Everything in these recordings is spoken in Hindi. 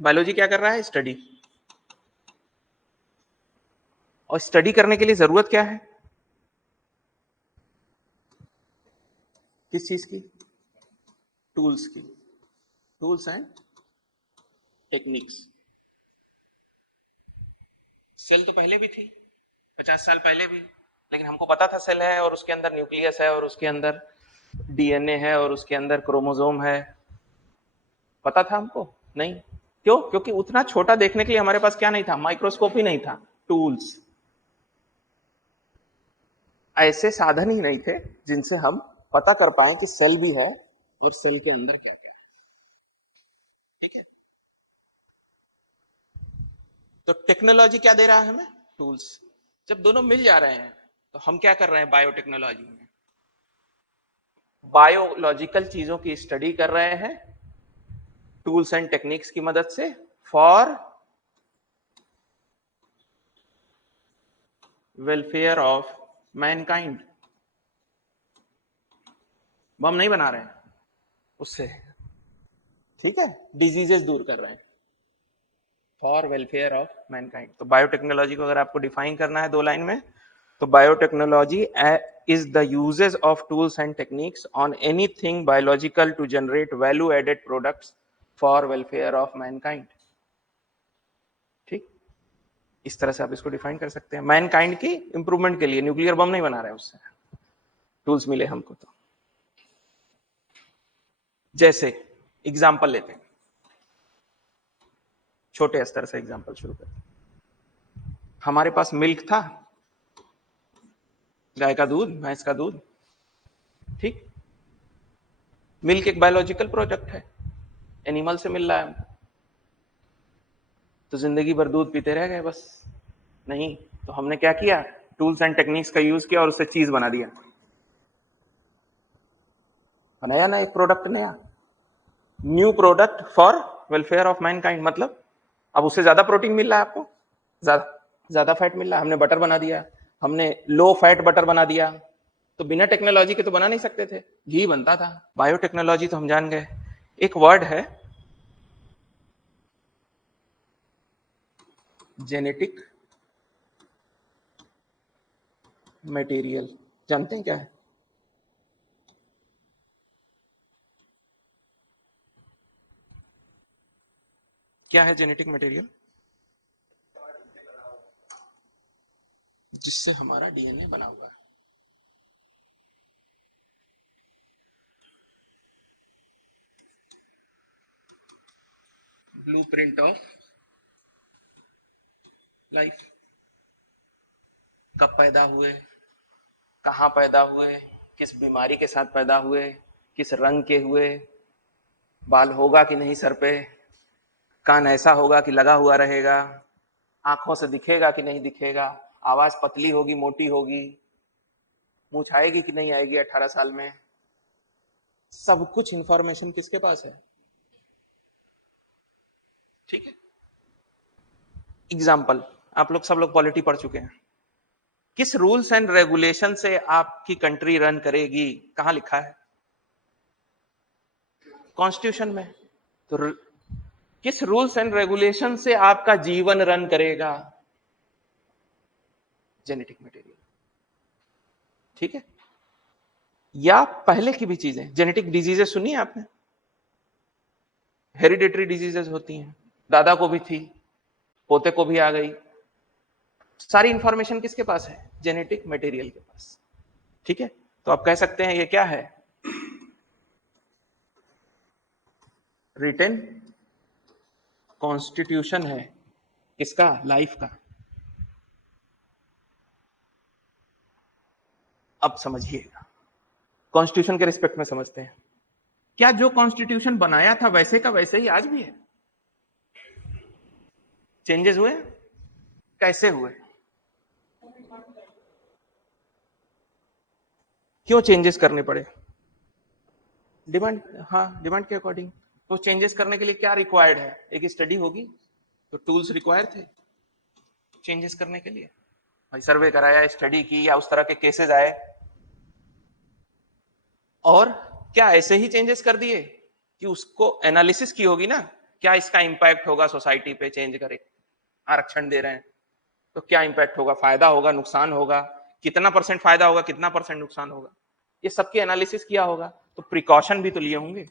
बायोलॉजी क्या कर रहा है? स्टडी। और स्टडी करने के लिए जरूरत क्या है? किस चीज की? टूल्स की। Tools and techniques. सेल तो पहले भी थी, 50 साल पहले भी, लेकिन हमको पता था सेल है और उसके अंदर न्यूक्लियस है और उसके अंदर डीएनए है और उसके अंदर क्रोमोसोम है। पता था हमको? नहीं। क्यों? क्योंकि उतना छोटा देखने के लिए हमारे पास क्या नहीं था? माइक्रोस्कोप ही नहीं था। टूल्स, ऐसे साधन ही नहीं थे जिनसे हम पता कर पाए कि सेल भी है और सेल के अंदर क्या क्या है। ठीक है, तो टेक्नोलॉजी क्या दे रहा है हमें? टूल्स। जब दोनों मिल जा रहे हैं तो हम क्या कर रहे हैं बायोटेक्नोलॉजी में? बायोलॉजिकल चीजों की स्टडी कर रहे हैं टूल्स एंड टेक्निक्स की मदद से फॉर वेलफेयर ऑफ मैनकाइंड। बम नहीं बना रहे हैं उससे, ठीक है, डिजीजेस दूर कर रहे हैं फॉर वेलफेयर ऑफ मैनकाइंड। तो बायोटेक्नोलॉजी को अगर आपको डिफाइन करना है 2 लाइन में, तो biotechnology is the uses of tools and techniques on anything biological to generate value added products for welfare of mankind। ठीक, इस तरह से आप इसको डिफाइन कर सकते हैं। मैनकाइंड की इंप्रूवमेंट के लिए, न्यूक्लियर बम नहीं बना रहे हैं उससे, टूल्स मिले हमको। तो जैसे एग्जांपल लेते हैं, छोटे स्तर से एग्जांपल शुरू करते हैं। हमारे पास मिल्क था, गाय का दूध, भैंस का दूध, ठीक। मिल्क एक बायोलॉजिकल प्रोडक्ट है, एनिमल से मिल रहा है, तो जिंदगी भर दूध पीते रह गए बस? नहीं, तो हमने क्या किया? टूल्स एंड टेक्निक्स का यूज किया और उससे चीज बना दिया, बनाया ना एक प्रोडक्ट नया, new product for welfare of Mankind. मतलब अब उससे ज्यादा प्रोटीन मिल रहा है आपको, ज्यादा फैट मिल रहा है, हमने बटर बना दिया, हमने लो फैट बटर बना दिया। तो बिना टेक्नोलॉजी के तो बना नहीं सकते थे, घी बनता था। बायोटेक्नोलॉजी तो हम जान गए। एक वर्ड है जेनेटिक मटेरियल, जानते हैं क्या है? क्या है जेनेटिक मटेरियल? जिससे हमारा डीएनए बना हुआ है। Blueprint of life. कब पैदा हुए, कहाँ पैदा हुए, किस बीमारी के साथ पैदा हुए, किस रंग के हुए, बाल होगा कि नहीं सर पे, कान ऐसा होगा कि लगा हुआ रहेगा, आंखों से दिखेगा कि नहीं दिखेगा, आवाज पतली होगी मोटी होगी, मूछ आएगी कि नहीं आएगी 18 साल में, सब कुछ इंफॉर्मेशन किसके पास है? ठीक है, एग्जाम्पल, आप लोग सब लोग पॉलिटी पढ़ चुके हैं। किस रूल्स एंड रेगुलेशन से आपकी कंट्री रन करेगी? कहां लिखा है? कॉन्स्टिट्यूशन में। तो किस रूल्स एंड रेगुलेशन से आपका जीवन रन करेगा? Genetic material. ठीक है, या पहले की भी चीजें, जेनेटिक डिजीजेस सुनी है आपने? हेरिडेटरी डिजीजेस होती हैं, दादा को भी थी, पोते को भी आ गई, सारी इंफॉर्मेशन किसके पास है? जेनेटिक मटेरियल के पास। ठीक है, तो आप कह सकते हैं ये क्या है? रिटन कॉन्स्टिट्यूशन है, किसका? लाइफ का। अब समझिएगा, कॉन्स्टिट्यूशन के रिस्पेक्ट में समझते हैं। क्या जो कॉन्स्टिट्यूशन बनाया था वैसे का वैसे ही आज भी है? चेंजेस हुए? कैसे हुए? क्यों चेंजेस करने पड़े? डिमांड, हाँ, डिमांड के अकॉर्डिंग। तो चेंजेस करने के लिए क्या रिक्वायर्ड है? एक स्टडी होगी, तो टूल्स रिक्वायर थे चेंजेस करने के लिए। भाई सर्वे कराया, स्टडी की, या उस तरह के केसेस आए, और क्या ऐसे ही चेंजेस कर दिए? कि उसको एनालिसिस की होगी ना, क्या इसका इंपैक्ट होगा सोसाइटी पे, चेंज करे, आरक्षण दे रहे हैं तो क्या इंपैक्ट होगा, फायदा होगा, नुकसान होगा, कितना परसेंट फायदा होगा, कितना परसेंट नुकसान होगा, ये सबकी एनालिसिस किया होगा, तो प्रिकॉशन भी तो लिए होंगे।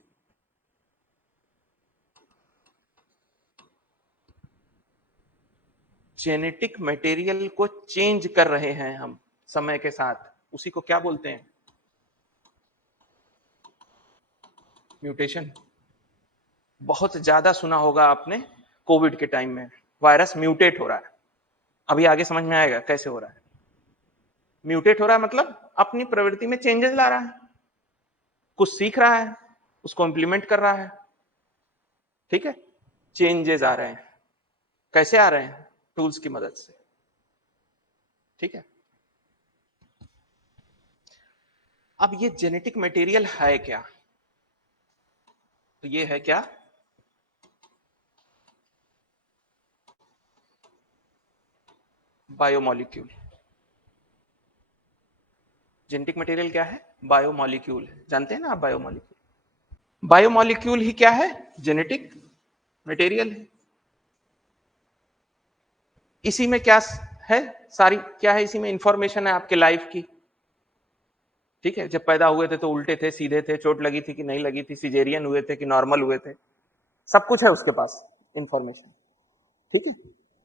जेनेटिक मटेरियल को चेंज कर रहे हैं हम समय के साथ, उसी को क्या बोलते हैं, म्यूटेशन। बहुत ज्यादा सुना होगा आपने कोविड के टाइम में, वायरस म्यूटेट हो रहा है। अभी आगे समझ में आएगा कैसे हो रहा है। म्यूटेट हो रहा है मतलब अपनी प्रवृत्ति में चेंजेस ला रहा है, कुछ सीख रहा है, उसको इंप्लीमेंट कर रहा है। ठीक है, चेंजेस आ रहे हैं। कैसे आ रहे हैं, टूल्स की मदद से। ठीक है, अब ये जेनेटिक मटेरियल है क्या, तो ये है क्या, बायोमोलिक्यूल। जेनेटिक मटेरियल क्या है, बायोमोलिक्यूल। जानते हैं ना आप बायोमोलिक्यूल, बायोमोलिक्यूल ही क्या है, जेनेटिक मटेरियल है। इसी में क्या है, सारी क्या है, इसी में इंफॉर्मेशन है आपके लाइफ की। ठीक है, जब पैदा हुए थे तो उल्टे थे, सीधे थे, चोट लगी थी कि नहीं लगी थी, सिजेरियन हुए थे कि नॉर्मल हुए थे, सब कुछ है उसके पास इंफॉर्मेशन। ठीक है,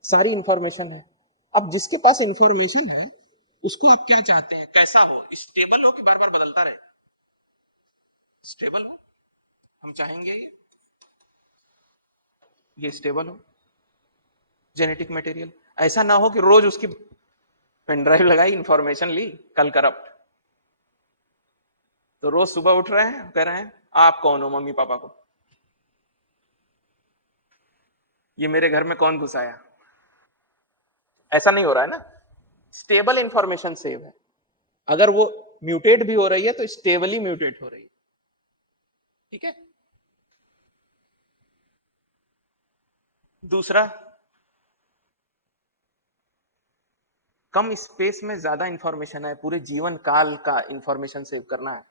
सारी इंफॉर्मेशन है। अब जिसके पास इंफॉर्मेशन है उसको आप क्या चाहते हैं, कैसा हो, स्टेबल हो कि बार बार बदलता रहे, स्टेबल हो। हम चाहेंगे ये स्टेबल हो जेनेटिक मटेरियल। ऐसा ना हो कि रोज उसकी पेन ड्राइव लगाई, इंफॉर्मेशन ली, कल करप्ट। तो रोज सुबह उठ रहे हैं, कह रहे हैं आप कौन हो, मम्मी पापा को, ये मेरे घर में कौन घुसाया। ऐसा नहीं हो रहा है ना, स्टेबल इंफॉर्मेशन सेव है। अगर वो म्यूटेट भी हो रही है तो स्टेबली म्यूटेट हो रही है। ठीक है, दूसरा, कम स्पेस में ज्यादा इंफॉर्मेशन है, पूरे जीवन काल का इंफॉर्मेशन सेव करना है।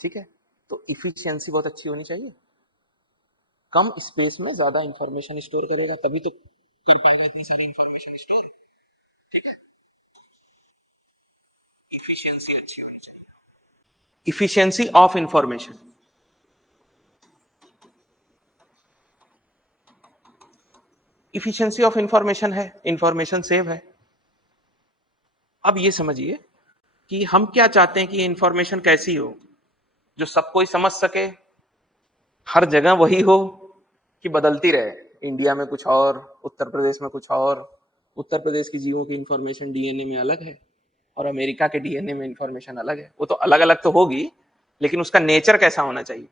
ठीक है, तो इफिशियंसी बहुत अच्छी होनी चाहिए। कम स्पेस में ज्यादा इंफॉर्मेशन स्टोर करेगा तभी तो कर पाएगा इतनी सारी इंफॉर्मेशन स्टोर। ठीक है, इफिशियंसी अच्छी होनी चाहिए, efficiency of information. Efficiency of information है, इंफॉर्मेशन सेव है। अब ये समझिए कि हम क्या चाहते हैं कि ये इंफॉर्मेशन कैसी हो, जो सब कोई समझ सके, हर जगह वही हो, कि बदलती रहे, इंडिया में कुछ और, उत्तर प्रदेश में कुछ और, उत्तर प्रदेश की जीवों की इंफॉर्मेशन डीएनए में अलग है और अमेरिका के डीएनए में इंफॉर्मेशन अलग है। वो तो अलग अलग तो होगी, लेकिन उसका नेचर कैसा होना चाहिए,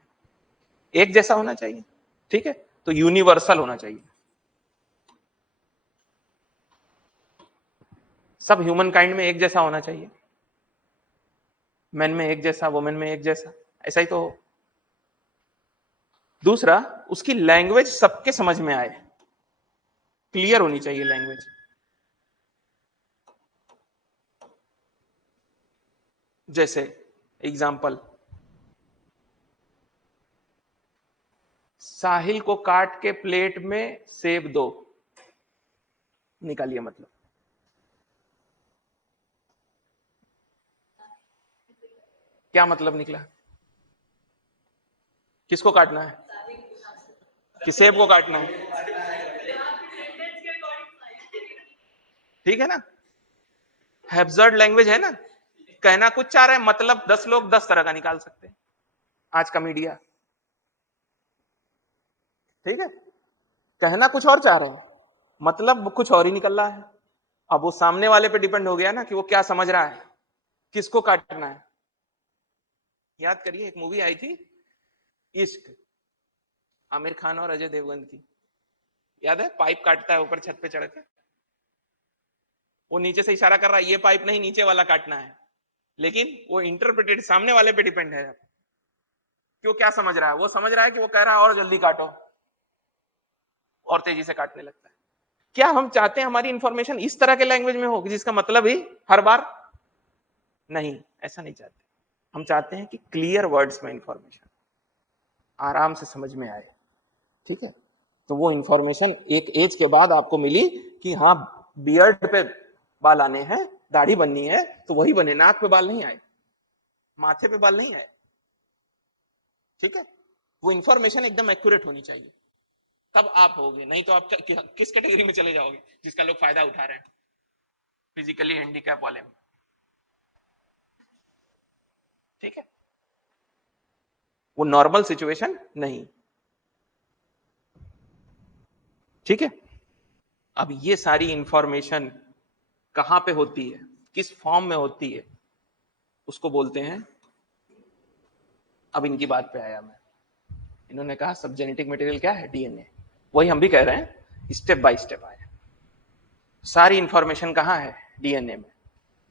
एक जैसा होना चाहिए। ठीक है, तो यूनिवर्सल होना चाहिए। सब ह्यूमन काइंड में एक जैसा होना चाहिए, मैन में एक जैसा, वुमेन में एक जैसा, ऐसा ही तो हो। दूसरा, उसकी लैंग्वेज सबके समझ में आए, क्लियर होनी चाहिए लैंग्वेज। जैसे एग्जाम्पल, साहिल को काट के प्लेट में सेब दो, निकालिए मतलब। क्या मतलब निकला, किसको काटना है, कि सेब को काटना है। ठीक है ना, हैब्सर्ड लैंग्वेज है ना, कहना कुछ चाह रहे हैं, मतलब 10 लोग 10 तरह का निकाल सकते हैं, आज का मीडिया। ठीक है, कहना कुछ और चाह रहे हैं, मतलब कुछ और ही निकल रहा है। अब वो सामने वाले पे डिपेंड हो गया ना कि वो क्या समझ रहा है, किसको काटना है। याद करिए, एक मूवी आई थी इश्क, आमिर खान और अजय देवगन की, याद है, पाइप काटता है ऊपर छत पे चढ़ के, वो नीचे से इशारा कर रहा है ये पाइप नहीं, नीचे वाला काटना है, लेकिन वो इंटरप्रिटेड सामने वाले पे डिपेंड है कि वो क्या समझ रहा है। वो समझ रहा है कि वो कह रहा है और जल्दी काटो, और तेजी से काटने लगता है। क्या हम चाहते हैं हमारी इंफॉर्मेशन इस तरह के लैंग्वेज में हो जिसका मतलब ही हर बार, नहीं, ऐसा नहीं चाहते। हम चाहते हैं कि क्लियर वर्ड्स में इंफॉर्मेशन आराम से समझ में आए। ठीक है, तो वो इंफॉर्मेशन एक एज के बाद आपको मिली कि हाँ बियर्ड पे बाल आने हैं, दाढ़ी बननी है, तो वही बने, नाक पे बाल नहीं आए, माथे पे बाल नहीं आए। ठीक है, वो इंफॉर्मेशन एकदम एक्यूरेट होनी चाहिए, तब आप होगे, नहीं तो आप किस कैटेगरी में चले जाओगे जिसका लोग फायदा उठा रहे हैं, फिजिकली हैंडीकैप वाले में। ठीक है, वो नॉर्मल सिचुएशन नहीं। ठीक है, अब ये सारी इंफॉर्मेशन कहां पे होती है, किस फॉर्म में होती है, उसको बोलते हैं, अब इनकी बात पे आया मैं, इन्होंने कहा सब जेनेटिक मटेरियल क्या है, डीएनए, वही हम भी कह रहे हैं, स्टेप बाय स्टेप आया। सारी इंफॉर्मेशन कहां है, डीएनए में।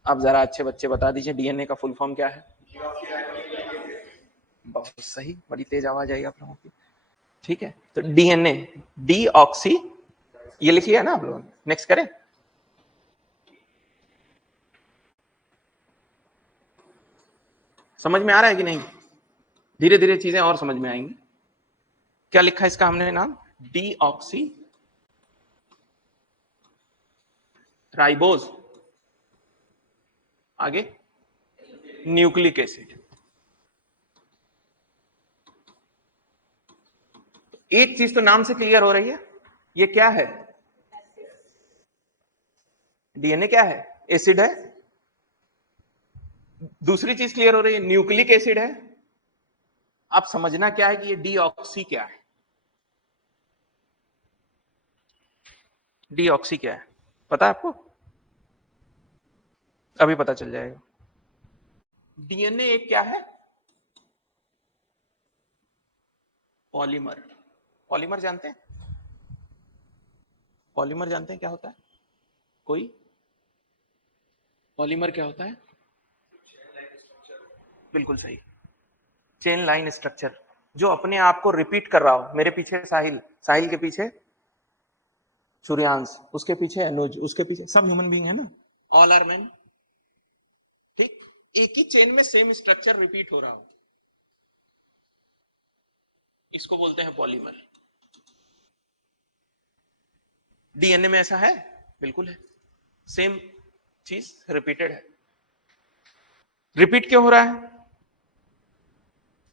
अब जरा अच्छे बच्चे बता दीजिए डीएनए का फुल फॉर्म क्या है। बहुत सही, बड़ी तेज आवाज आई आप लोगों की। ठीक है, तो डीएनए, डी ऑक्सी, ये लिखिए ना आप लोगों ने, नेक्स्ट करें। समझ में आ रहा है कि नहीं, धीरे धीरे चीजें और समझ में आएंगी। क्या लिखा है इसका हमने नाम, डी ऑक्सी राइबोज, आगे न्यूक्लिक एसिड। एक चीज तो नाम से क्लियर हो रही है, ये क्या है, डीएनए क्या है, एसिड है। दूसरी चीज क्लियर हो रही है, न्यूक्लिक एसिड है। अब समझना क्या है कि ये डीऑक्सी क्या है, डीऑक्सी क्या है, पता है आपको, अभी पता चल जाएगा। डीएनए एक क्या है, पॉलीमर। पॉलीमर जानते हैं, पॉलीमर जानते हैं क्या होता है कोई, पॉलीमर क्या होता है, बिल्कुल सही, चेन लाइन स्ट्रक्चर, जो अपने आप को रिपीट कर रहा हो। मेरे पीछे साहिल, साहिल के पीछे सूर्यांश, उसके पीछे अनुज, उसके पीछे सब ह्यूमन बीइंग है ना, ऑल आर मैन। ठीक, एक ही चेन में सेम स्ट्रक्चर रिपीट हो रहा हो, इसको बोलते हैं पॉलीमर। डीएनए में ऐसा है, बिल्कुल है, सेम चीज रिपीटेड है। रिपीट क्यों हो रहा है,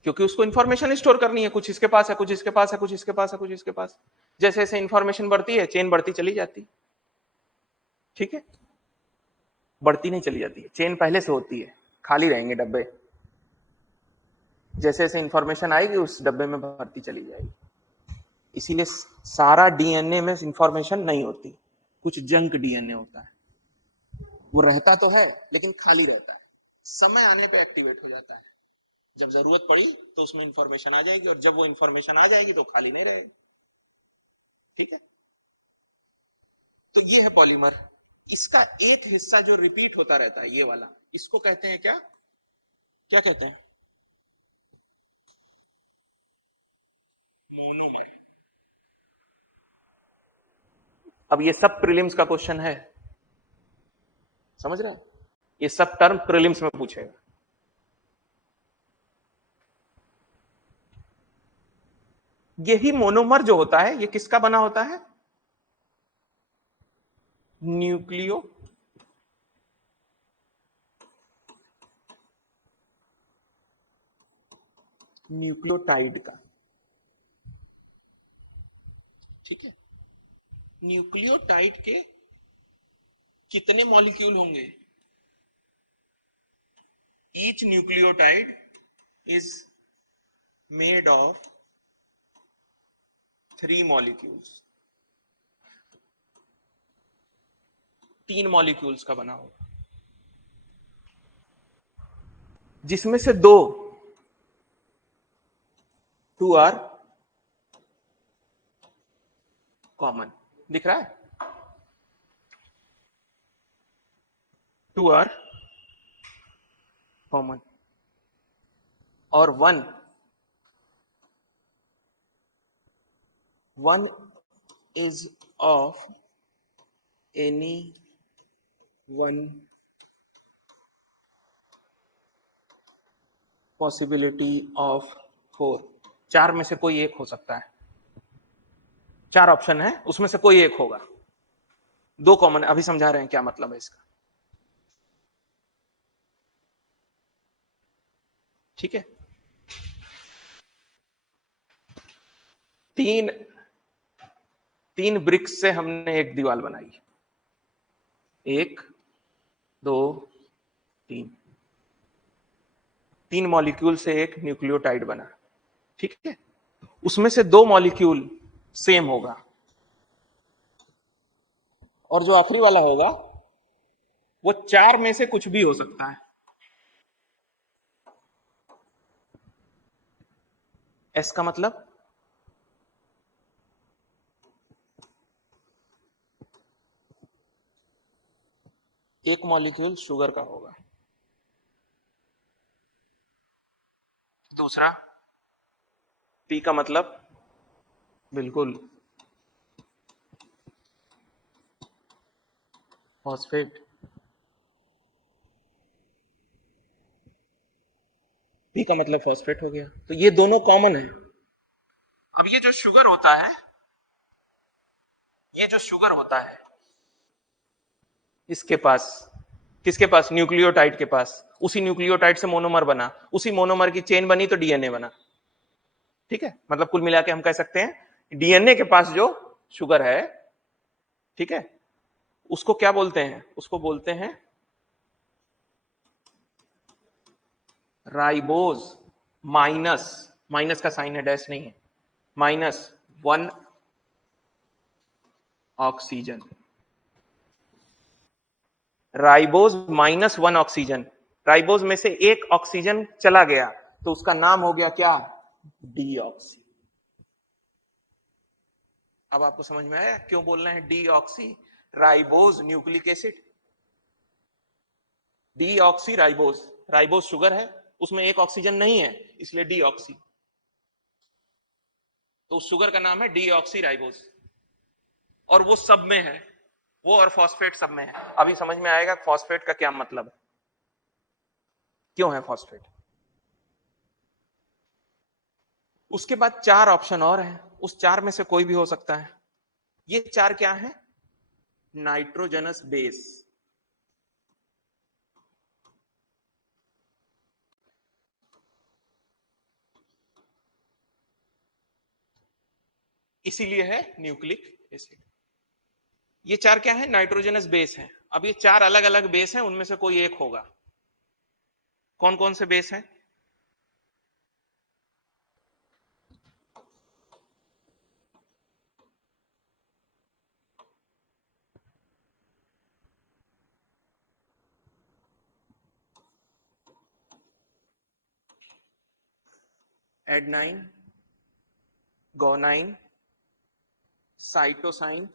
क्योंकि उसको इंफॉर्मेशन स्टोर करनी है, कुछ इसके पास है, कुछ इसके पास है, कुछ इसके पास है, कुछ इसके पास। जैसे जैसे इंफॉर्मेशन बढ़ती है, चेन बढ़ती चली जाती। ठीक है, बढ़ती नहीं चली जाती है, चेन पहले से होती है, खाली रहेंगे डब्बे, जैसे जैसे इंफॉर्मेशन आएगी उस डब्बे में भरती चली जाएगी। इसीलिए सारा डीएनए में इंफॉर्मेशन नहीं होती, कुछ जंक डीएनए होता है, वो रहता तो है लेकिन खाली रहता है, समय आने पे एक्टिवेट हो जाता है, जब जरूरत पड़ी तो उसमें इंफॉर्मेशन आ जाएगी, और जब वो इंफॉर्मेशन आ जाएगी तो खाली नहीं रहेगी। ठीक है, तो ये है पॉलीमर। इसका एक हिस्सा जो रिपीट होता रहता है, ये वाला, इसको कहते हैं क्या, क्या कहते हैं, मोनोमर। अब ये सब प्रीलिम्स का क्वेश्चन है, समझ रहे हैं, ये सब टर्म प्रीलिम्स में पूछेगा। यही मोनोमर जो होता है, ये किसका बना होता है, न्यूक्लियो न्यूक्लियोटाइड का। ठीक है, न्यूक्लियोटाइड के कितने मॉलिक्यूल होंगे, each nucleotide is made of 3 molecules, 3 molecules का बना होगा, जिसमें से 2 आर कॉमन, दिख रहा है, 2 आर कॉमन, और one is of any one possibility of 4, 4 में से कोई एक हो सकता है। 4 ऑप्शन है, उसमें से कोई एक होगा। 2 कॉमन, अभी समझा रहे हैं क्या मतलब है इसका। ठीक है, 3 ब्रिक्स से हमने एक दीवार बनाई। 1 2 3, 3 मॉलिक्यूल से एक न्यूक्लियोटाइड बना। ठीक है, उसमें से 2 मॉलिक्यूल सेम होगा, और जो आखिरी वाला होगा वो 4 में से कुछ भी हो सकता है। एस का मतलब एक मॉलिक्यूल शुगर का होगा। दूसरा पी का मतलब बिल्कुल फॉस्फेट। पी का मतलब फॉस्फेट हो गया, तो ये दोनों कॉमन है। अब ये जो शुगर होता है, ये जो शुगर होता है, इसके पास, किसके पास, न्यूक्लियोटाइड के पास, उसी न्यूक्लियोटाइड से मोनोमर बना, उसी मोनोमर की चेन बनी तो डीएनए बना। ठीक है, मतलब कुल मिला के हम कह सकते हैं डीएनए के पास जो शुगर है, ठीक है, उसको क्या बोलते हैं, उसको बोलते हैं राइबोज माइनस, माइनस का साइन है, डैश नहीं है, -1 ऑक्सीजन। राइबोज -1 ऑक्सीजन, राइबोज में से एक ऑक्सीजन चला गया तो उसका नाम हो गया क्या, डीऑक्सी। अब आपको समझ में आया क्यों बोल रहे हैं deoxy ribose nucleic acid. Deoxy ribose, ribose sugar है, उसमें एक ऑक्सीजन नहीं है, इसलिए डीऑक्सी, तो उस शुगर का नाम है डीऑक्सी राइबोज, और वो सब में है, वो और फॉस्फेट सब में है। अभी समझ में आएगा फॉस्फेट का क्या मतलब है, क्यों है फॉस्फेट। उसके बाद 4 ऑप्शन और हैं, उस 4 में से कोई भी हो सकता है। ये 4 क्या है, नाइट्रोजनस बेस। इसीलिए है न्यूक्लिक एसिड। ये 4 क्या है, नाइट्रोजनस बेस है। अब ये 4 अलग अलग बेस हैं, उनमें से कोई एक होगा। कौन कौन से बेस हैं, एडनाइन, गोनाइन, साइटोसाइन,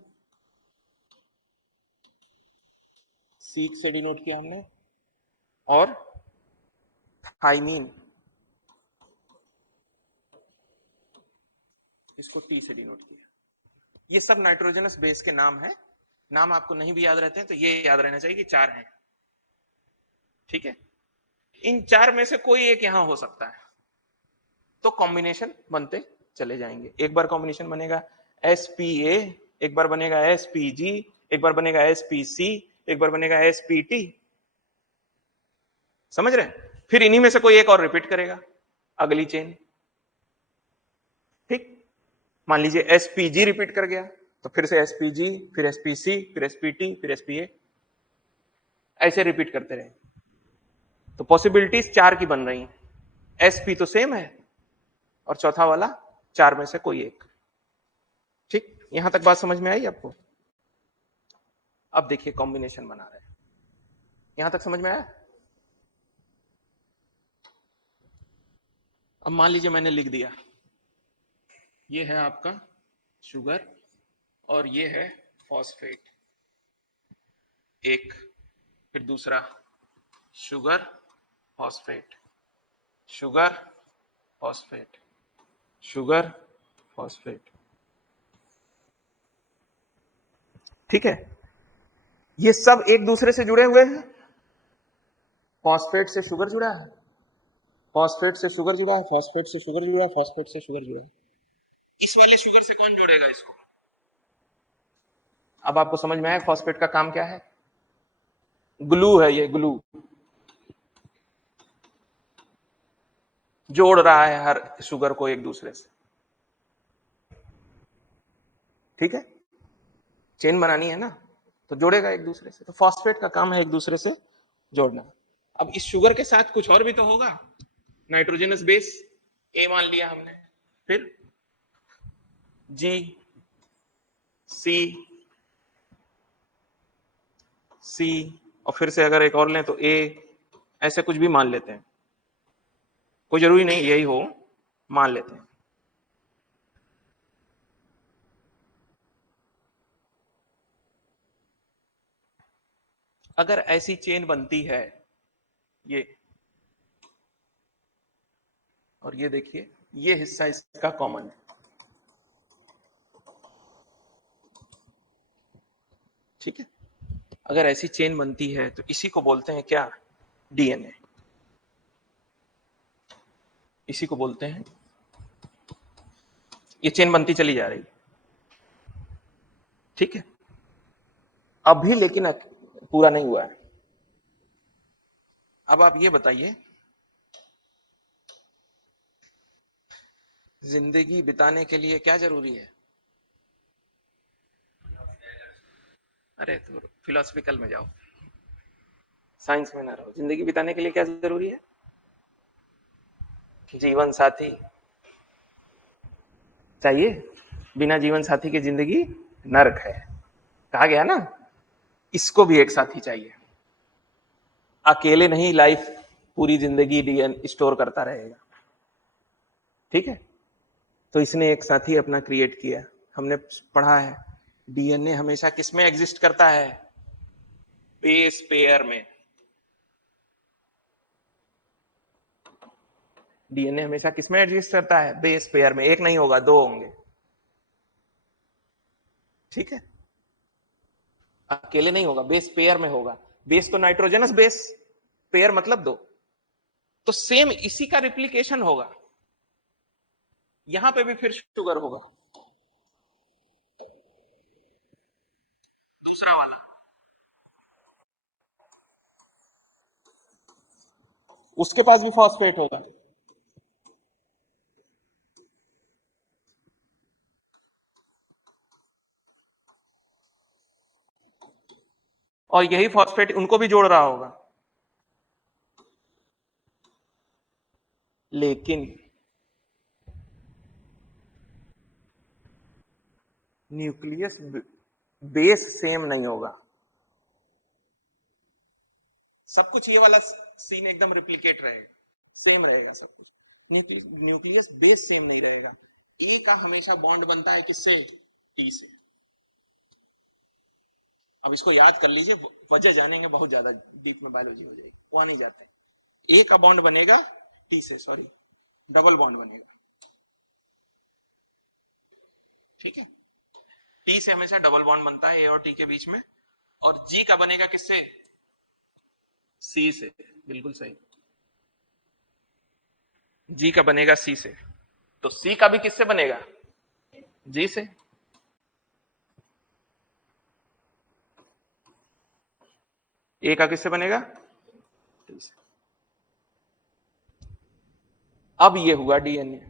सीक से डिनोट किया हमने, और थाइमीन, इसको टी से डिनोट किया। ये सब नाइट्रोजनस बेस के नाम है। नाम आपको नहीं भी याद रहते हैं तो ये याद रहना चाहिए कि 4 हैं। ठीक है, इन 4 में से कोई एक यहां हो सकता है, तो कॉम्बिनेशन बनते चले जाएंगे। एक बार कॉम्बिनेशन बनेगा एसपीए, एक बार बनेगा एसपीजी, एक बार बनेगा एसपीसी, एक बार बनेगा एसपीटी। समझ रहे हैं, फिर इन्हीं में से कोई एक और रिपीट करेगा अगली चेन। ठीक, मान लीजिए एसपीजी रिपीट कर गया तो फिर से एसपीजी, फिर एसपीसी, फिर एसपीटी, फिर एसपीए, ऐसे रिपीट करते रहे। तो पॉसिबिलिटीज 4 की बन रही हैं, एसपी तो सेम है, और चौथा वाला 4 में से कोई एक। ठीक, यहां तक बात समझ में आई आपको। अब देखिए कॉम्बिनेशन बना रहे हैं, यहां तक समझ में आया। अब मान लीजिए मैंने लिख दिया ये है आपका शुगर और ये है फॉस्फेट, एक, फिर दूसरा sugar phosphate, sugar phosphate, sugar phosphate. ठीक है, ये सब एक दूसरे से जुड़े हुए हैं। फॉस्फेट से शुगर जुड़ा है, फॉस्फेट से शुगर जुड़ा है, फॉस्फेट से शुगर जुड़ा है, फॉस्फेट से शुगर जुड़ा है। इस वाले शुगर से कौन जोड़ेगा इसको, अब आपको समझ में आया फॉस्फेट का काम क्या है? ग्लू है, ये ग्लू जोड़ रहा है हर शुगर को एक दूसरे से। ठीक है, चेन बनानी है ना, तो जोड़ेगा एक दूसरे से। तो फॉस्फेट का काम है एक दूसरे से जोड़ना। अब इस शुगर के साथ कुछ और भी तो होगा, नाइट्रोजनस बेस ए मान लिया हमने, फिर जी, सी, सी, और फिर से अगर एक और लें तो ए, ऐसे कुछ भी मान लेते हैं, कोई जरूरी नहीं यही हो, मान लेते हैं। अगर ऐसी चेन बनती है ये, और ये देखिए ये हिस्सा इसका कॉमन है, ठीक है। अगर ऐसी चेन बनती है तो इसी को बोलते हैं क्या? डीएनए। इसी को बोलते हैं, ये चेन बनती चली जा रही, ठीक है। अभी लेकिन पूरा नहीं हुआ है। अब आप ये बताइए, जिंदगी बिताने के लिए क्या जरूरी है? अरे तो फिलोसफिकल में जाओ, साइंस में ना रहो। जिंदगी बिताने के लिए क्या जरूरी है? जीवन साथी चाहिए। बिना जीवन साथी की जिंदगी नरक है, कहा गया ना। इसको भी एक साथी चाहिए, अकेले नहीं लाइफ पूरी जिंदगी डीएनए स्टोर करता रहेगा, ठीक है। तो इसने एक साथी अपना क्रिएट किया। हमने पढ़ा है डीएनए हमेशा किसमें एग्जिस्ट करता है? बेस पेयर में। डीएनए हमेशा किसमें एग्जिस्ट करता है? बेस पेयर में। एक नहीं होगा, दो होंगे, ठीक है। अकेले नहीं होगा, बेस पेयर में होगा। बेस तो नाइट्रोजनस बेस, पेयर मतलब दो। तो सेम इसी का रिप्लिकेशन होगा, यहां पे भी फिर शुगर होगा, दूसरा वाला। उसके पास भी फॉस्फेट होगा, और यही फॉस्फेट उनको भी जोड़ रहा होगा। लेकिन न्यूक्लियस बेस सेम नहीं होगा। सब कुछ ये वाला सीन एकदम रिप्लिकेट रहेगा, सेम रहेगा सब कुछ। न्यूक्लियस बेस सेम नहीं रहेगा। ए का हमेशा बॉन्ड बनता है किससे? टी से। अब इसको याद कर लीजिए, वजह जानेंगे बहुत ज्यादा डीप में बायोलॉजी हो जाएगी, वहां नहीं जाते। ए का बॉन्ड बनेगा टी से, सॉरी डबल बॉन्ड बनेगा, ठीक है। टी से हमेशा डबल बॉन्ड बनता है ए और टी के बीच में, और जी का बनेगा किससे? सी से, बिल्कुल सही। जी का बनेगा सी से, तो सी का भी किससे बनेगा? जी से। ए का किससे बनेगा? टी से। अब ये हुआ डीएनए,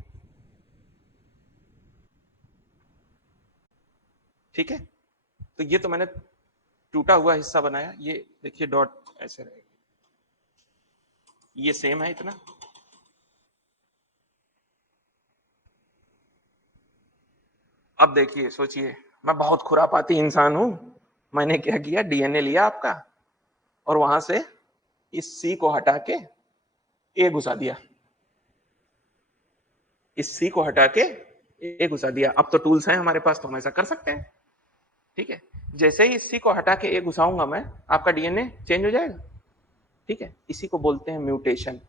ठीक है। तो ये तो मैंने टूटा हुआ हिस्सा बनाया, ये देखिए डॉट ऐसे रहेगा, ये सेम है इतना। अब देखिए सोचिए, मैं बहुत खुरापाती इंसान हूं। मैंने क्या किया, डीएनए लिया आपका और वहां से इस सी को हटा के ए घुसा दिया, इस सी को हटा के ए घुसा दिया। अब तो टूल्स हैं हमारे पास, तो हम ऐसा कर सकते हैं, ठीक है। जैसे ही इस सी को हटा के ए घुसाऊंगा मैं, आपका डीएनए चेंज हो जाएगा, ठीक है। इसी को बोलते हैं म्यूटेशन।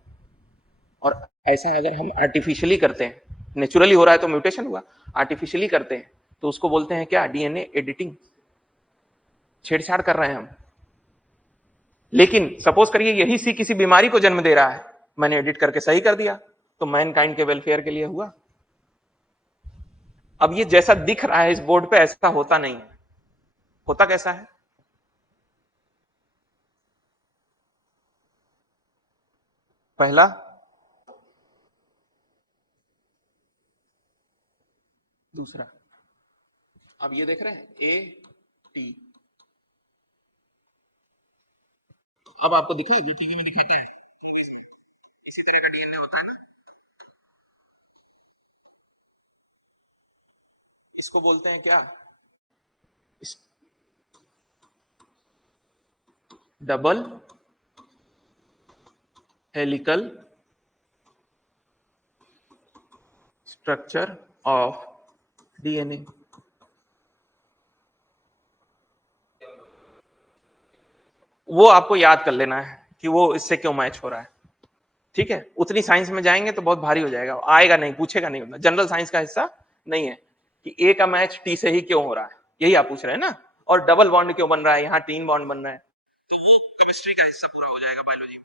और ऐसा अगर हम आर्टिफिशियली करते हैं, नेचुरली हो रहा है तो म्यूटेशन हुआ, आर्टिफिशियली करते हैं तो उसको बोलते हैं क्या? DNA editing. छेड़छाड़ कर रहे हैं हम। लेकिन सपोज करिए यही सी किसी बीमारी को जन्म दे रहा है, मैंने एडिट करके सही कर दिया, तो मैनकाइंड के वेलफेयर के लिए हुआ। अब ये जैसा दिख रहा है इस बोर्ड पे, ऐसा होता नहीं है। होता कैसा है? पहला, दूसरा। अब ये देख रहे हैं ए टी। अब आपको दिखिए वीटीवी में दिखे क्या है? इसी तरह का डीएनए होता है ना, इसको बोलते हैं क्या? Double helical structure of DNA. वो आपको याद कर लेना है कि वो इससे क्यों मैच हो रहा है। ठीक है, उतनी साइंस में जाएंगे तो बहुत भारी हो जाएगा, आएगा नहीं, पूछेगा नहीं, उतना जनरल साइंस का हिस्सा नहीं है कि ए का मैच टी से ही क्यों हो रहा है, यही आप पूछ रहे हैं ना। और डबल बॉन्ड क्यों बन रहा है, यहाँ तीन बॉन्ड बन रहा है, केमिस्ट्री का हिस्सा पूरा हो जाएगा बायोलॉजी में।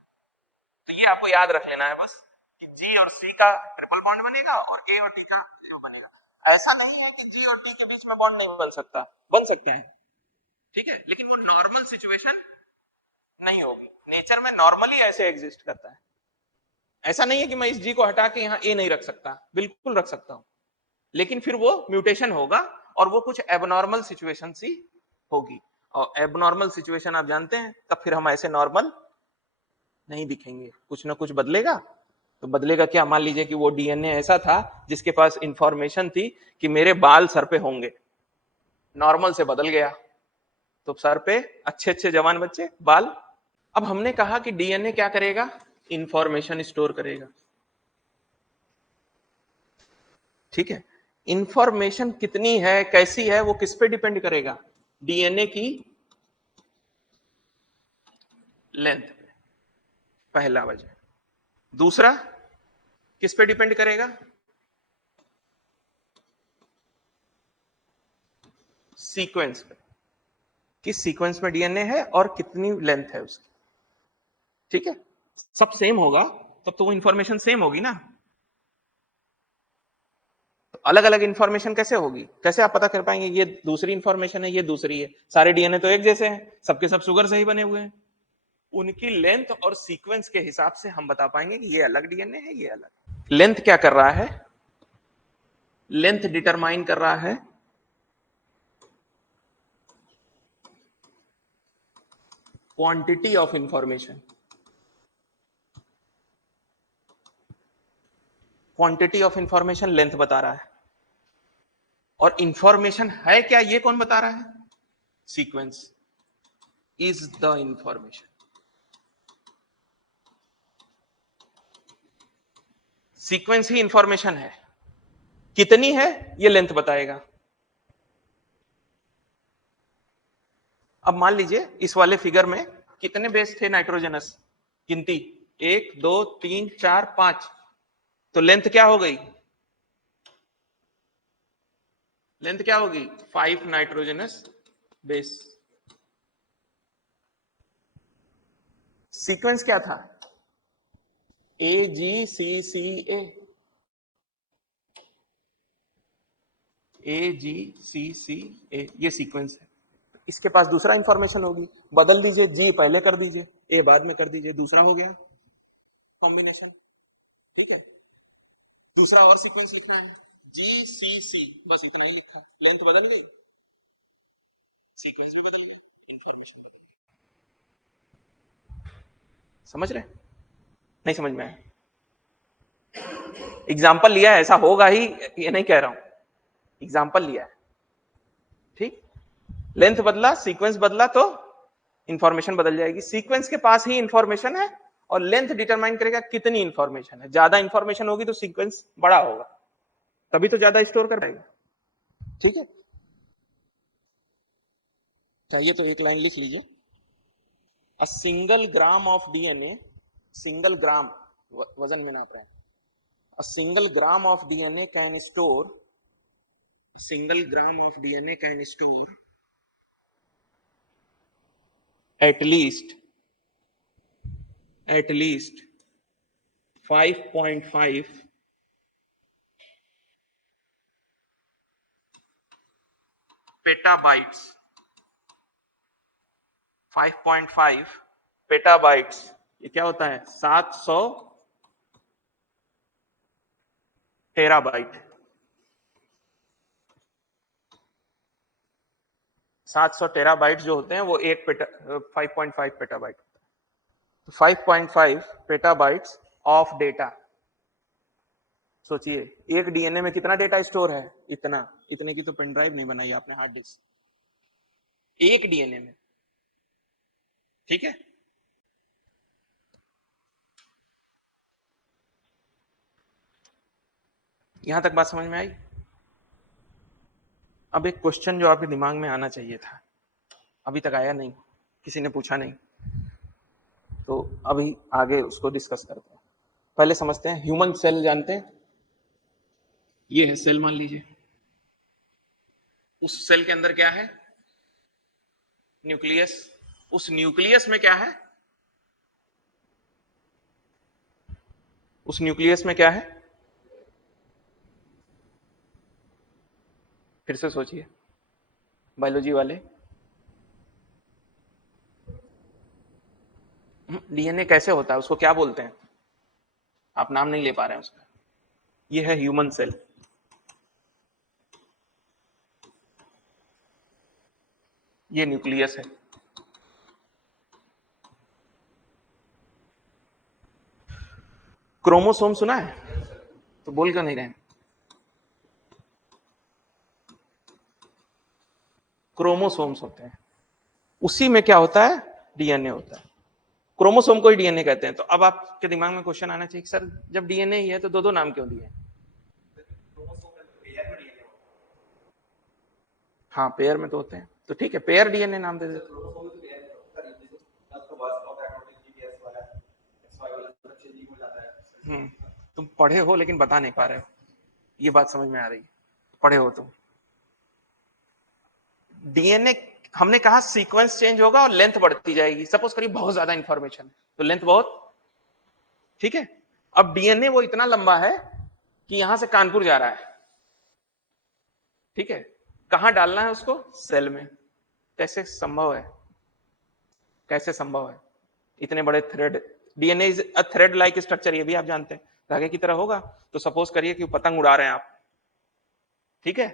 तो ये आपको याद रख लेना है बस कि जी और सी का ट्रिपल बॉन्ड बनेगा और ए और टी का क्यों बनेगा। ऐसा नहीं है कि जी और टी के बीच में बॉन्ड नहीं बन सकता, बन सकते हैं, ठीक है, लेकिन वो नॉर्मल सिचुएशन नहीं होगी। नेचर में नॉर्मली ऐसे एग्जिस्ट करता है। ऐसा नहीं है कि मैं इस जी को हटा के यहाँ ए नहीं रख सकता, बिल्कुल रख सकता हूं, लेकिन फिर वो म्यूटेशन होगा और वो कुछ एबनॉर्मल सिचुएशन सी होगी। और एबनॉर्मल सिचुएशन आप जानते हैं, तब फिर हम ऐसे नॉर्मल नहीं दिखेंगे, कुछ ना कुछ बदलेगा। तो बदलेगा क्या? मान लीजिए कि वो डीएनए ऐसा था जिसके पास इंफॉर्मेशन थी कि मेरे बाल सर पे होंगे, नॉर्मल से बदल गया तो सर पे अच्छे अच्छे जवान बच्चे बाल। अब हमने कहा कि डीएनए क्या करेगा? इंफॉर्मेशन स्टोर करेगा, ठीक है। इंफॉर्मेशन कितनी है, कैसी है, वो किस पे डिपेंड करेगा? डीएनए की लेंथ पे, पहला वजह। दूसरा, किस पे डिपेंड करेगा? सीक्वेंस पे, किस सीक्वेंस में डीएनए है और कितनी लेंथ है उसकी, ठीक है। सब सेम होगा तब तो वो इंफॉर्मेशन सेम होगी ना। तो अलग अलग इंफॉर्मेशन कैसे होगी, कैसे आप पता कर पाएंगे ये दूसरी इंफॉर्मेशन है, ये दूसरी है? सारे डीएनए तो एक जैसे हैं, सबके सब शुगर से ही बने हुए हैं। उनकी लेंथ और सीक्वेंस के हिसाब से हम बता पाएंगे कि ये अलग डीएनए है, ये अलग। लेंथ क्या कर रहा है? लेंथ डिटरमाइन कर रहा है quantity of information. Quantity of information length बता रहा है। और इंफॉर्मेशन है क्या, ये कौन बता रहा है? Sequence is the information. Sequence he information है, कितनी है ये लेंथ बताएगा। अब मान लीजिए इस वाले फिगर में कितने बेस थे नाइट्रोजनस, गिनती 1 2 3 4 5, तो लेंथ क्या हो गई? लेंथ क्या होगी? 5 नाइट्रोजनस बेस। सीक्वेंस क्या था? AGCCA, AGCCA, ये सीक्वेंस है। इसके पास दूसरा इंफॉर्मेशन होगी, बदल दीजिए, जी पहले कर दीजिए, ए बाद में कर दीजिए, दूसरा हो गया कॉम्बिनेशन, ठीक है। दूसरा और सीक्वेंस लिखना है, GCC, बस इतना ही लिखा, लेंथ बदल गई, सीक्वेंस भी बदल गया, इंफॉर्मेशन बदल गई। समझ रहे? नहीं समझ में आया? एग्जाम्पल लिया है, ऐसा होगा ही ये नहीं कह रहा हूं, एग्जाम्पल लिया है, ठीक। लेंथ बदला, सीक्वेंस बदला तो इंफॉर्मेशन बदल जाएगी। सीक्वेंस के पास ही इंफॉर्मेशन है और लेंथ डिटरमाइन करेगा कितनी इंफॉर्मेशन है। ज्यादा इंफॉर्मेशन होगी तो सीक्वेंस बड़ा होगा, तभी तो ज्यादा स्टोर कर पाएगा, ठीक है। चाहिए तो एक लाइन लिख लीजिए, a single gram of DNA, single gram वजन में नाप रहे हैं, a single gram of DNA can store, single gram of DNA can store at least at least 5.5 petabytes 5.5 petabytes, ये क्या होता है 700 टेराबाइट। 700 टेराबाइट जो होते हैं वो 5.5 पेटाबाइट। तो 5.5 पेटाबाइट्स ऑफ डेटा। सोचिए एक डीएनए में कितना डेटा स्टोर है, इतना। इतने की तो पेन ड्राइव नहीं बनाई आपने, हार्ड डिस्क एक डीएनए में। ठीक है, यहां तक बात समझ में आई। अब एक क्वेश्चन जो आपके दिमाग में आना चाहिए था, अभी तक आया नहीं, किसी ने पूछा नहीं, तो अभी आगे उसको डिस्कस करते हैं। पहले समझते हैं ह्यूमन सेल, जानते हैं ये है सेल मान लीजिए। उस सेल के अंदर क्या है, न्यूक्लियस। उस न्यूक्लियस में क्या है, उस न्यूक्लियस में क्या है, फिर से सोचिए बायोलॉजी वाले। डीएनए कैसे होता है, उसको क्या बोलते हैं, आप नाम नहीं ले पा रहे हैं उसका। ये है ह्यूमन सेल। ये न्यूक्लियस है। क्रोमोसोम सुना है, तो बोल क्यों नहीं रहे। क्रोमोसोम्स होते हैं, उसी में क्या होता है, डीएनए होता है। क्रोमोसोम को ही डीएनए कहते हैं। तो अब आपके दिमाग में क्वेश्चन आना चाहिए, सर जब डीएनए ही है तो दो दो नाम क्यों दिए। हाँ पेयर में तो होते हैं, तो ठीक है पेयर डीएनए नाम दे देते। तुम पढ़े हो लेकिन बता नहीं पा रहे हो, ये बात समझ में आ रही है। पढ़े हो तुम। डीएनए हमने कहा सीक्वेंस चेंज होगा और लेंथ बढ़ती जाएगी। सपोज करिए बहुत ज्यादा इंफॉर्मेशन तो लेंथ बहुत, ठीक है। अब डीएनए वो इतना लंबा है कि यहां से कानपुर जा रहा है, ठीक है। कहां डालना है उसको, सेल में। कैसे संभव है, कैसे संभव है, इतने बड़े thread. DNA is a thread like structure, ये भी आप जानते हैं, धागे की तरह होगा। तो सपोज करिए कि पतंग उड़ा रहे हैं आप, ठीक है,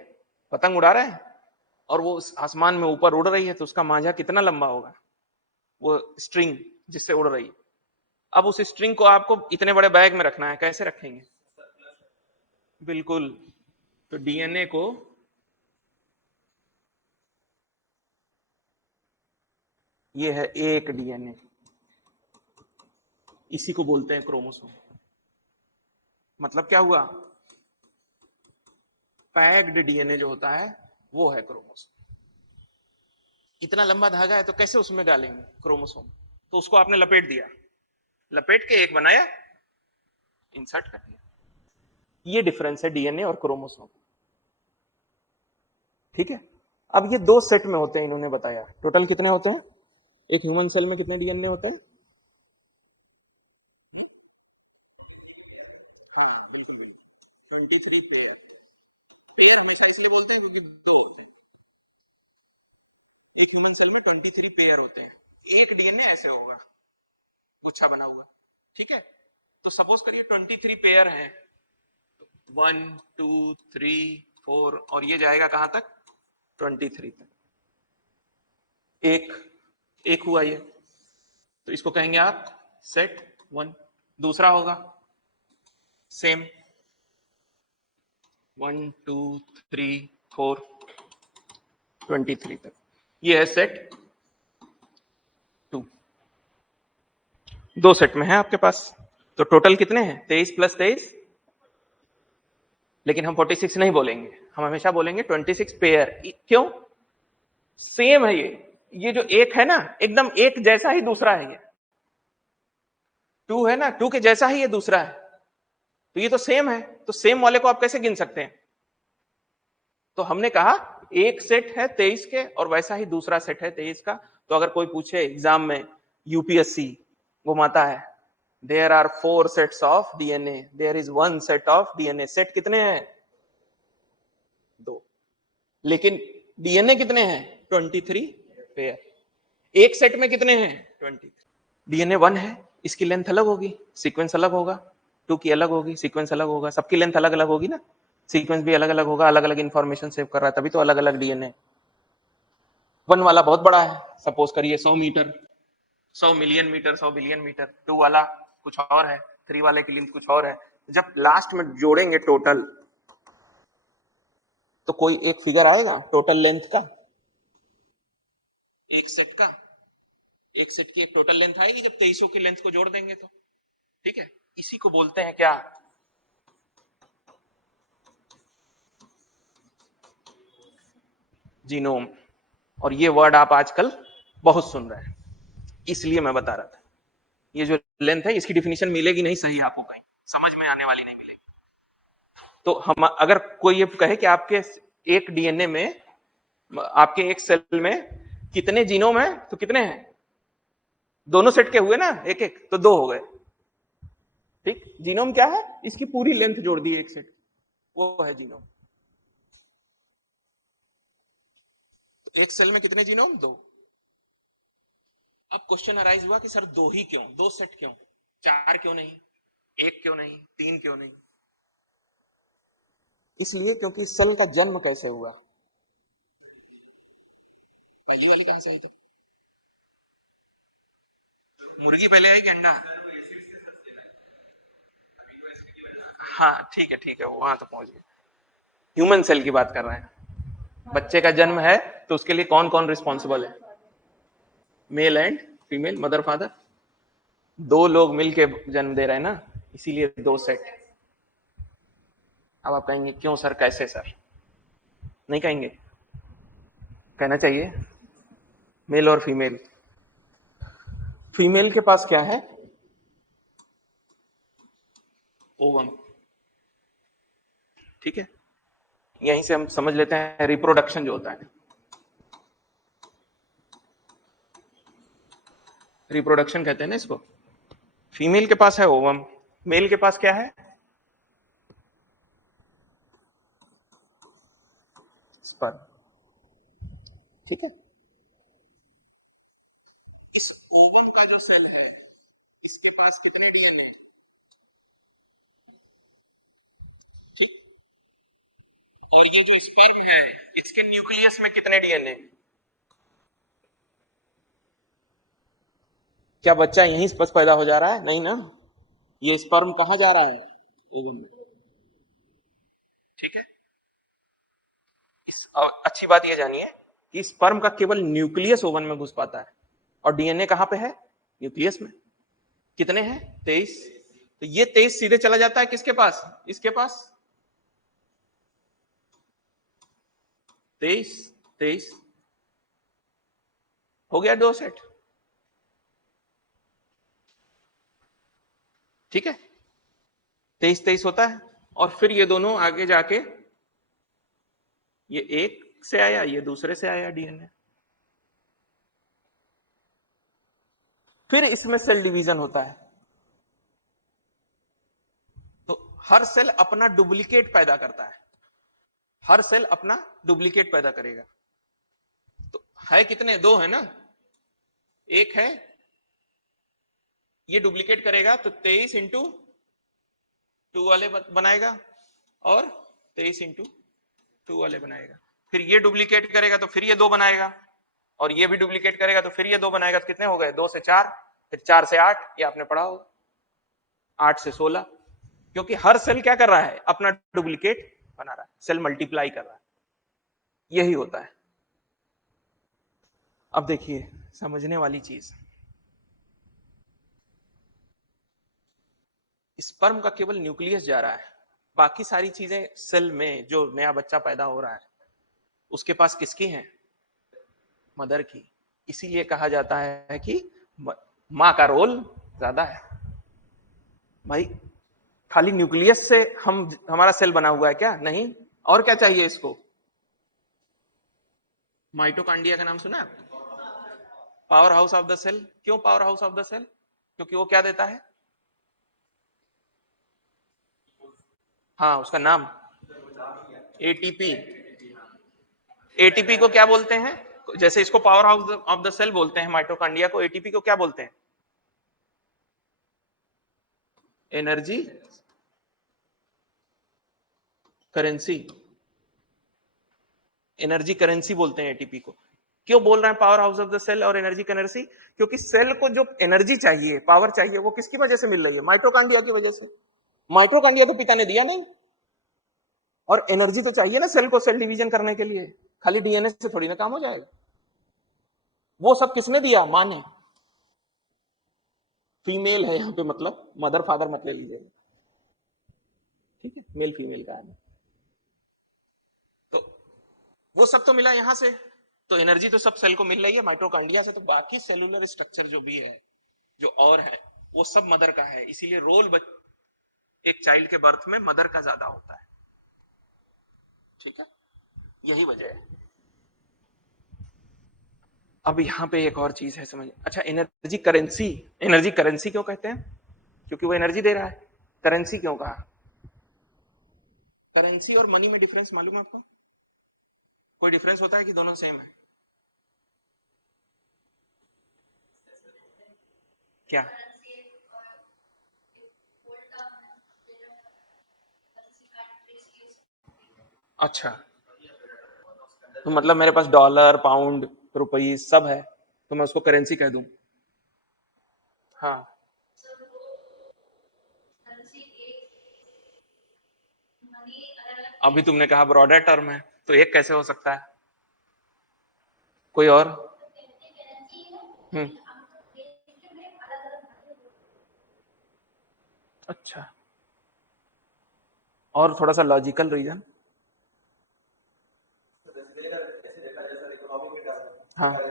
पतंग उड़ा रहे हैं और वो आसमान में ऊपर उड़ रही है, तो उसका मांझा कितना लंबा होगा, वो स्ट्रिंग जिससे उड़ रही है। अब उस स्ट्रिंग को आपको इतने बड़े बैग में रखना है, कैसे रखेंगे, बिल्कुल। तो डीएनए को ये है एक डीएनए, इसी को बोलते हैं क्रोमोसोम। मतलब क्या हुआ, पैक्ड डीएनए जो होता है वो है क्रोमोसोम। इतना लंबा धागा है तो कैसे उसमें डालेंगे क्रोमोसोम, तो उसको आपने लपेट दिया, लपेट के एक बनाया, इंसर्ट कर दिया। ये डिफरेंस है डीएनए और क्रोमोसोम, ठीक है। अब ये दो सेट में होते हैं, इन्होंने बताया टोटल कितने होते हैं, एक ह्यूमन सेल में कितने डीएनए होते हैं। हाँ बिल्कुल बिल्कुल 23 पेयर। पेयर हमेशा इसलिए बोलते हैं क्योंकि दो होते हैं। एक ह्यूमन सेल में 23 पेयर होते हैं। एक डीएनए ऐसे होगा, गुच्छा बना हुआ, ठीक है। तो सपोज करिए 23 पेयर है, 1 2 3 4, और ये जाएगा कहां तक, 23 तक। एक एक हुआ ये, तो इसको कहेंगे आप सेट 1। दूसरा होगा सेम, 1 2 3 4 23 तक, ये है सेट 2। दो सेट में है आपके पास, तो टोटल कितने हैं, 23 + 23। लेकिन हम 46 नहीं बोलेंगे, हम हमेशा बोलेंगे 26 पेयर। क्यों, सेम है ये जो एक है ना, एकदम एक जैसा ही दूसरा है। ये 2 है ना, 2 के जैसा ही ये दूसरा है, तो ये तो सेम है। तो सेम वाले को आप कैसे गिन सकते हैं, तो हमने कहा एक सेट है 23 के और वैसा ही दूसरा सेट है 23 का। तो अगर कोई पूछे एग्जाम में, यूपीएससी घुमाता है, there are 4 sets of DNA, there is 1 set of DNA. Set कितने हैं, 2, लेकिन डीएनए कितने हैं, 23 पेयर। एक सेट में कितने हैं 23। डीएनए 1 है, इसकी लेंथ अलग होगी, सीक्वेंस अलग होगा, 2 की अलग होगी, सीक्वेंस अलग होगा, सबकी लेंथ अलग अलग होगी ना, सीक्वेंस भी अलग अलग होगा, अलग अलग इंफॉर्मेशन सेव कर रहा है, तभी तो अलग अलग डीएनए। 1 वाला बहुत बड़ा है, सपोज करिए 100 metre, 100 million metre, 100 billion metre. 2 वाला कुछ और है, 3 वाले की लेंथ कुछ और है। जब लास्ट में जोड़ेंगे टोटल तो कोई एक फिगर आएगा टोटल लेंथ का, एक सेट का, एक सेट की एक टोटल लेंथ आएगी जब 2300 की लेंथ को जोड़ देंगे तो। ठीक है, इसी को बोलते हैं क्या, जीनोम। और ये वर्ड आप आजकल बहुत सुन रहे हैं, इसलिए मैं बता रहा था। ये जो लेंथ है इसकी डिफिनीशन मिलेगी नहीं सही आपको, कहीं समझ में आने वाली नहीं मिलेगी। तो हम अगर कोई ये कहे कि आपके एक डीएनए में, आपके एक सेल में कितने जीनोम है, तो कितने हैं, दोनों सेट के हुए ना, एक एक, तो 2 हो गए। ठीक, जीनोम क्या है, इसकी पूरी लेंथ जोड़ दी एक सेट, वो है जीनोम। एक सेल में कितने जीनोम, 2। अब क्वेश्चन अराइज हुआ कि सर 2 ही क्यों, 2 सेट क्यों, 4 क्यों नहीं, 1 क्यों नहीं, 3 क्यों नहीं। इसलिए क्योंकि सेल का जन्म कैसे हुआ, ये वाली कहां से आई, तो मुर्गी पहले आई कि अंडा। हाँ ठीक है ठीक है, वहां तो पहुंच गए। ह्यूमन सेल की बात कर रहे हैं, बच्चे का जन्म है तो उसके लिए कौन कौन रिस्पॉन्सिबल है, male and female, mother father, 2 लोग मिलके जन्म दे रहे हैं ना, इसीलिए 2 सेट। अब आप कहेंगे क्यों सर, कैसे सर, नहीं कहेंगे, कहना चाहिए। मेल और फीमेल, फीमेल के पास क्या है, ओवम। ठीक है, यहीं से हम समझ लेते हैं रिप्रोडक्शन जो होता है, रिप्रोडक्शन कहते हैं ना इसको। फीमेल के पास है ओवम, मेल के पास क्या है, स्पर्म। ठीक है, इस ओवम का जो सेल है इसके पास कितने डीएनए, ठीक, और ये जो स्पर्म है इसके न्यूक्लियस में कितने डीएनए। क्या बच्चा यहीं बस पैदा हो जा रहा है, नहीं ना, ये स्पर्म कहां जा रहा है, ओवम में। ठीक है, अच्छी बात ये जानिए कि स्पर्म का केवल न्यूक्लियस ओवन में घुस पाता है, और डीएनए कहां पे है, न्यूक्लियस में। कितने हैं, 23। तो ये 23 सीधे चला जाता है किसके पास, इसके पास, 23 23 हो गया 2 सेट। ठीक है, 23 23 होता है, और फिर ये दोनों आगे जाके, ये एक से आया, ये दूसरे से आया डीएनए, फिर इसमें सेल डिवीजन होता है। तो हर सेल अपना डुप्लीकेट पैदा करता है, हर सेल अपना डुप्लीकेट पैदा करेगा। तो है कितने, 2 है ना, एक है, ये डुप्लीकेट करेगा तो 23 इंटू 2 वाले बनाएगा, और 23 इंटू 2 वाले बनाएगा। फिर ये डुप्लीकेट करेगा तो फिर ये 2 बनाएगा, और ये भी डुप्लीकेट करेगा तो फिर ये 2 बनाएगा। तो कितने हो गए, 2 से 4, फिर 4 से 8, ये आपने पढ़ा होगा, 8 से 16। क्योंकि हर सेल क्या कर रहा है, अपना डुप्लीकेट बना रहा है, सेल मल्टीप्लाई कर रहा है, यही होता है। अब देखिए समझने वाली चीज, स्पर्म का केवल न्यूक्लियस जा रहा है, बाकी सारी चीजें सेल में जो नया बच्चा पैदा हो रहा है उसके पास किसकी है, मदर की। इसीलिए कहा जाता है कि मां का रोल ज्यादा है। भाई खाली न्यूक्लियस से हम हमारा सेल बना हुआ है क्या, नहीं, और क्या चाहिए इसको। माइटोकांड्रिया का नाम सुना है, power house of the cell. क्यों power house of the cell, क्योंकि वो क्या देता है, हाँ उसका नाम एटीपी। एटीपी को क्या बोलते हैं, जैसे इसको power house of the cell बोलते हैं माइटोकॉन्ड्रिया को, एटीपी को क्या बोलते हैं? एनर्जी करेंसी, एनर्जी करेंसी बोलते हैं एटीपी को। क्यों बोल रहे हैं power house of the cell और एनर्जी करेंसी? क्योंकि सेल को जो एनर्जी चाहिए, पावर चाहिए, वो किसकी वजह से मिल रही है? माइटोकॉन्ड्रिया की वजह से। माइटोकॉन्ड्रिया तो पिता ने दिया नहीं, और एनर्जी तो चाहिए ना सेल को सेल डिवीजन करने के लिए, खाली डीएनए से थोड़ी ना काम हो जाएगा। वो सब किसने दिया? मां ने। फीमेल है यहाँ पे, मतलब मदर फादर मत ले लीजिएगा, ठीक है, मेल फीमेल का है। तो वो सब तो मिला यहां से, तो एनर्जी तो सब सेल को मिल रही है माइटोकॉन्ड्रिया से, तो बाकी सेलुलर स्ट्रक्चर जो भी है, जो और है, वो सब मदर का है। इसीलिए रोल एक चाइल्ड के बर्थ में मदर का ज्यादा होता है, ठीक है, यही वजह है। अब यहां पे एक और चीज है समझ, अच्छा एनर्जी करेंसी, एनर्जी करेंसी क्यों कहते हैं? क्योंकि वो एनर्जी दे रहा है। करेंसी क्यों कहा? करेंसी और मनी में डिफरेंस मालूम है आपको? कोई डिफरेंस होता है कि दोनों सेम है? क्या? अच्छा, तो मतलब मेरे पास डॉलर, पाउंड, रुपये सब है, तो मैं उसको करेंसी कह दूं? हाँ, अभी तुमने कहा ब्रॉडर टर्म है, तो एक कैसे हो सकता है? कोई और? हम्म, अच्छा, और थोड़ा सा लॉजिकल रीजन? हाँ,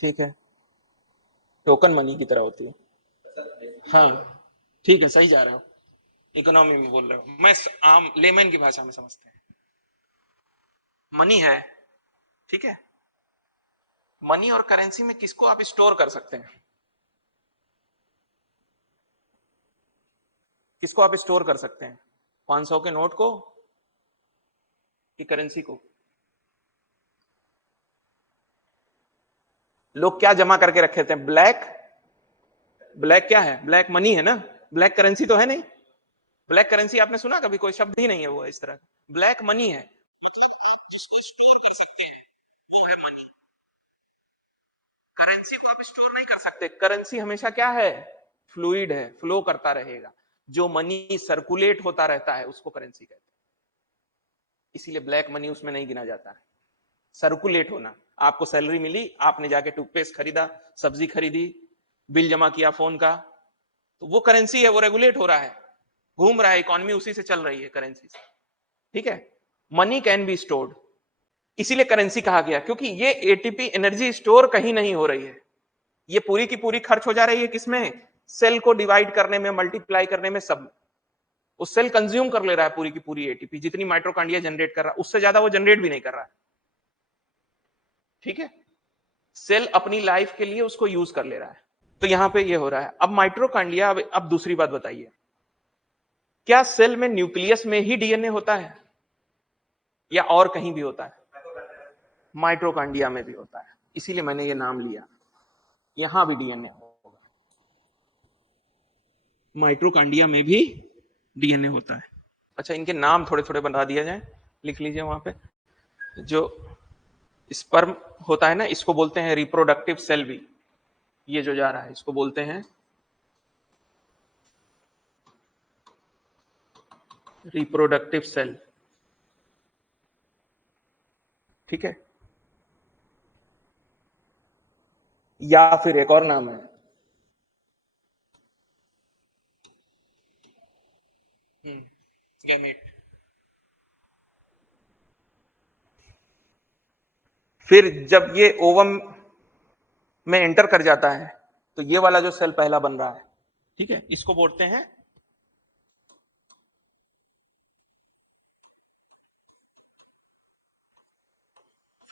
ठीक है, टोकन मनी की तरह होती है। हाँ, ठीक है, सही जा रहे हो, इकोनॉमी में बोल रहे हो, मैं आम लेमन की भाषा में समझते हैं। मनी है, ठीक है, मनी और करेंसी में किसको आप स्टोर कर सकते हैं? किसको आप स्टोर कर सकते हैं? 500 के नोट को कि करेंसी को? लोग क्या जमा करके रखे थे? ब्लैक, ब्लैक क्या है? ब्लैक मनी है ना, ब्लैक करेंसी तो है नहीं। ब्लैक करेंसी आपने सुना कभी? कोई शब्द ही नहीं है वो इस तरह का, ब्लैक मनी है, जिसको स्टोर कर सकते हैं वो है मनी। करेंसी को आप स्टोर नहीं कर सकते, करेंसी हमेशा क्या है? फ्लूइड है, फ्लो करता रहेगा। जो मनी सर्कुलेट होता रहता है उसको करेंसी कहते हैं, इसीलिए ब्लैक मनी उसमें नहीं गिना जाता है। सर्कुलेट होना, आपको सैलरी मिली, आपने जाके टूथपेस्ट खरीदा, सब्जी खरीदी, बिल जमा किया फोन का, तो वो करेंसी है, वो रेगुलेट हो रहा है, घूम रहा है, इकोनॉमी उसी से चल रही है, करेंसी से, ठीक है। मनी कैन बी स्टोर्ड, इसीलिए करेंसी कहा गया, क्योंकि ये एटीपी एनर्जी स्टोर कहीं नहीं हो रही है, ये पूरी की पूरी खर्च हो जा रही है किसमें? सेल को डिवाइड करने में, मल्टीप्लाई करने में, सब। वो सेल कंज्यूम कर ले रहा है पूरी की पूरी एटीपी, जितनी माइटोकॉन्ड्रिया जनरेट कर रहा है उससे ज्यादा वो जनरेट भी नहीं कर रहा है, ठीक है। सेल अपनी लाइफ के लिए उसको यूज कर ले रहा है, तो यहां पे ये हो रहा है। अब माइटोकॉन्ड्रिया, अब दूसरी बात बताइए, क्या सेल में न्यूक्लियस में ही डीएनए होता है या और कहीं भी होता है? माइटोकॉन्ड्रिया में भी होता है, इसीलिए मैंने ये नाम लिया, यहां भी डीएनए होगा, माइटोकॉन्ड्रिया में भी डीएनए होता है। अच्छा, इनके नाम थोड़े थोड़े बता दिया जाए, लिख लीजिए वहां पे। जो स्पर्म होता है ना, इसको बोलते हैं रिप्रोडक्टिव सेल भी, ये जो जा रहा है इसको बोलते हैं रिप्रोडक्टिव सेल, ठीक है। या फिर एक और नाम है, गैमेट। फिर जब ये ओवम में एंटर कर जाता है, तो ये वाला जो सेल पहला बन रहा है, ठीक है, इसको बोलते हैं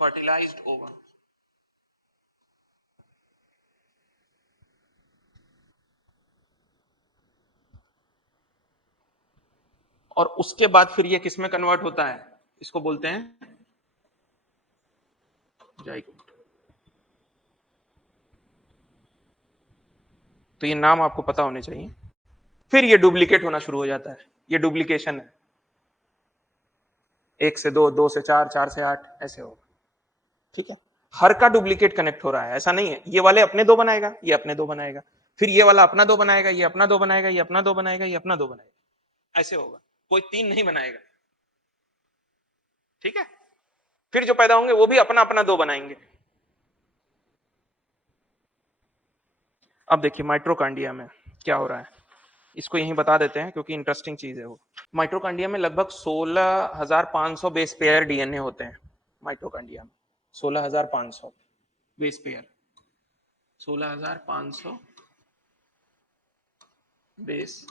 फर्टिलाइज्ड ओवम। और उसके बाद फिर ये किस में कन्वर्ट होता है? इसको बोलते हैं जाइगोट। तो ये नाम आपको पता होने चाहिए। फिर ये डुप्लीकेट होना शुरू हो जाता है, ये डुप्लीकेशन है। 1 से 2, 2 से 4, 4 से 8 ऐसे होगा। ठीक है, हर का डुप्लीकेट कनेक्ट हो रहा है, ऐसा नहीं है ये वाले अपने 2 बनाएगा, ये अपने 2 बनाएगा, फिर ये वाला अपना 2 बनाएगा, ये अपना 2 बनाएगा, ये अपना 2 बनाएगा, ये अपना 2 बनाएगा, ऐसे होगा, कोई 3 नहीं बनाएगा। ठीक है, फिर जो पैदा होंगे वो भी अपना अपना 2 बनाएंगे। अब देखिए माइटोकॉन्ड्रिया में क्या हो रहा है, इसको यहीं बता देते हैं क्योंकि इंटरेस्टिंग चीज है वो। माइटोकॉन्ड्रिया में लगभग 16,500 बेस पेयर डीएनए होते हैं माइटोकॉन्ड्रिया में। 16,500 base pair, 16,500 base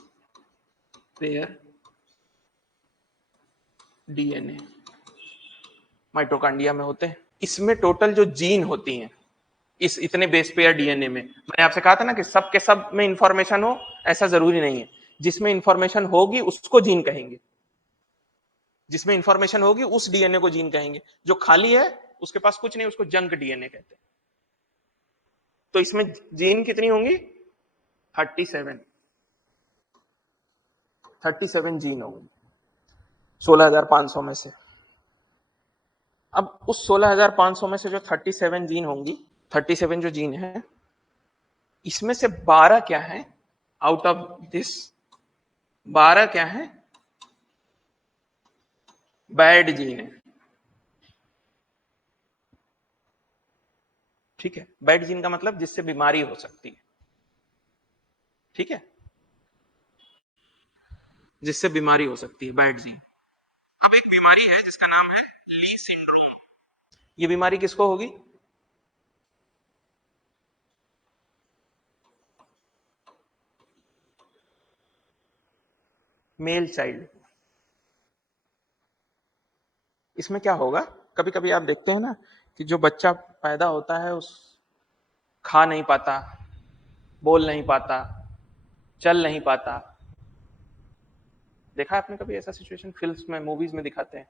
pair DNA mitochondria में होते हैं। इसमें टोटल जो जीन होती हैं इस इतने बेस पेयर डीएनए में, मैंने आपसे कहा था ना कि सब के सब में इंफॉर्मेशन हो, ऐसा जरूरी नहीं है। जिसमें इंफॉर्मेशन होगी उसको जीन कहेंगे, जिसमें इंफॉर्मेशन होगी उस डीएनए को जीन कहेंगे। जो खाली है उसके पास कुछ नहीं, उसको जंक डीएनए कहते हैं। तो इसमें जीन कितनी होंगी? 37 जीन होंगी 16,500 में से। अब उस 16,500 में से जो 37 जीन होंगी, 37 जो जीन है, इसमें से 12 क्या है? आउट ऑफ दिस 12 क्या है? बैड जीन है। ठीक है, बैड जीन का मतलब जिससे बीमारी हो सकती है। ठीक है, जिससे बीमारी हो सकती है, बैड जीन। अब एक बीमारी है जिसका नाम है ली सिंड्रोम। ये बीमारी किसको होगी? Male child. इसमें क्या होगा, कभी कभी आप देखते हैं ना कि जो बच्चा पैदा होता है उस खा नहीं पाता, बोल नहीं पाता, चल नहीं पाता। देखा आपने कभी ऐसा सिचुएशन? फिल्म्स में, मूवीज में दिखाते हैं।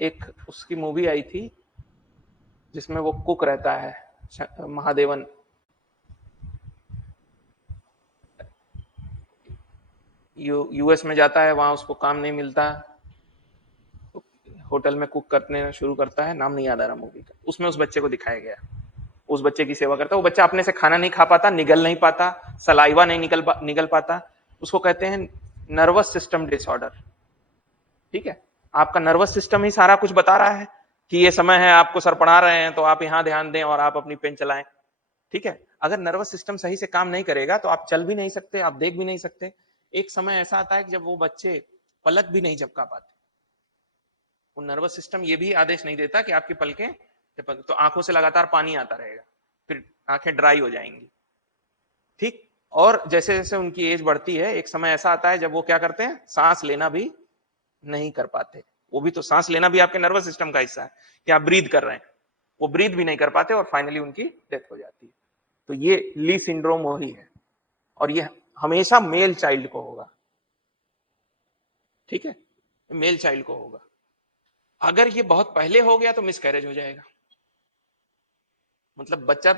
एक उसकी मूवी आई थी जिसमें वो कुक रहता है, महादेवन। यूएस में जाता है, वहां उसको काम नहीं मिलता, होटल में कुक करने शुरू करता है, नाम नहीं याद आ रहा मूवी का। उसमें उस बच्चे को दिखाया गया, उस बच्चे की सेवा करता है। वो बच्चा अपने से खाना नहीं खा पाता, निगल नहीं पाता, सलाइवा नहीं निगल पाता। उसको कहते हैं नर्वस सिस्टम डिसऑर्डर। ठीक है, आपका नर्वस सिस्टम ही सारा कुछ बता रहा है कि ये समय है, आपको सर पढ़ा रहे हैं तो आप यहां ध्यान दें और आप अपनी पेन चलाएं। ठीक है, अगर नर्वस सिस्टम सही से काम नहीं करेगा तो आप चल भी नहीं सकते, आप देख भी नहीं सकते। एक समय ऐसा आता है कि जब वो बच्चे पलक भी नहीं झपका पाते। वो नर्वस सिस्टम ये भी आदेश नहीं देता कि आपकी पलकें, तो आंखों से लगातार पानी आता रहेगा, फिर आंखें ड्राई हो जाएंगी। ठीक, और जैसे जैसे उनकी एज बढ़ती है, एक समय ऐसा आता है जब वो क्या करते हैं, सांस लेना भी नहीं कर पाते। वो भी तो, सांस लेना भी आपके नर्वस सिस्टम का हिस्सा है कि आप ब्रीद कर रहे हैं। वो ब्रीद भी नहीं कर पाते और फाइनली उनकी डेथ हो जाती है। तो ये ली सिंड्रोम वही है, और ये हमेशा मेल चाइल्ड को होगा। ठीक है, मेल चाइल्ड को होगा। अगर ये बहुत पहले हो गया तो मिसकैरेज हो जाएगा, मतलब बच्चा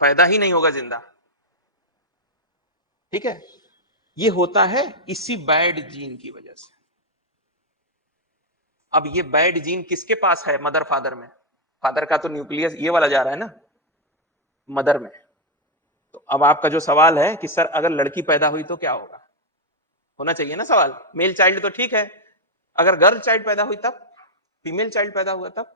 पैदा ही नहीं होगा जिंदा। ठीक है, ये होता है इसी बैड जीन की वजह से। अब ये बैड जीन किसके पास है? मदर फादर में। फादर का तो न्यूक्लियस ये वाला जा रहा है ना मदर में। तो अब आपका जो सवाल है कि सर अगर लड़की पैदा हुई तो क्या होगा, होना चाहिए ना सवाल। मेल चाइल्ड तो ठीक है, अगर गर्ल चाइल्ड पैदा हुई तब, फीमेल चाइल्ड पैदा हुआ तब,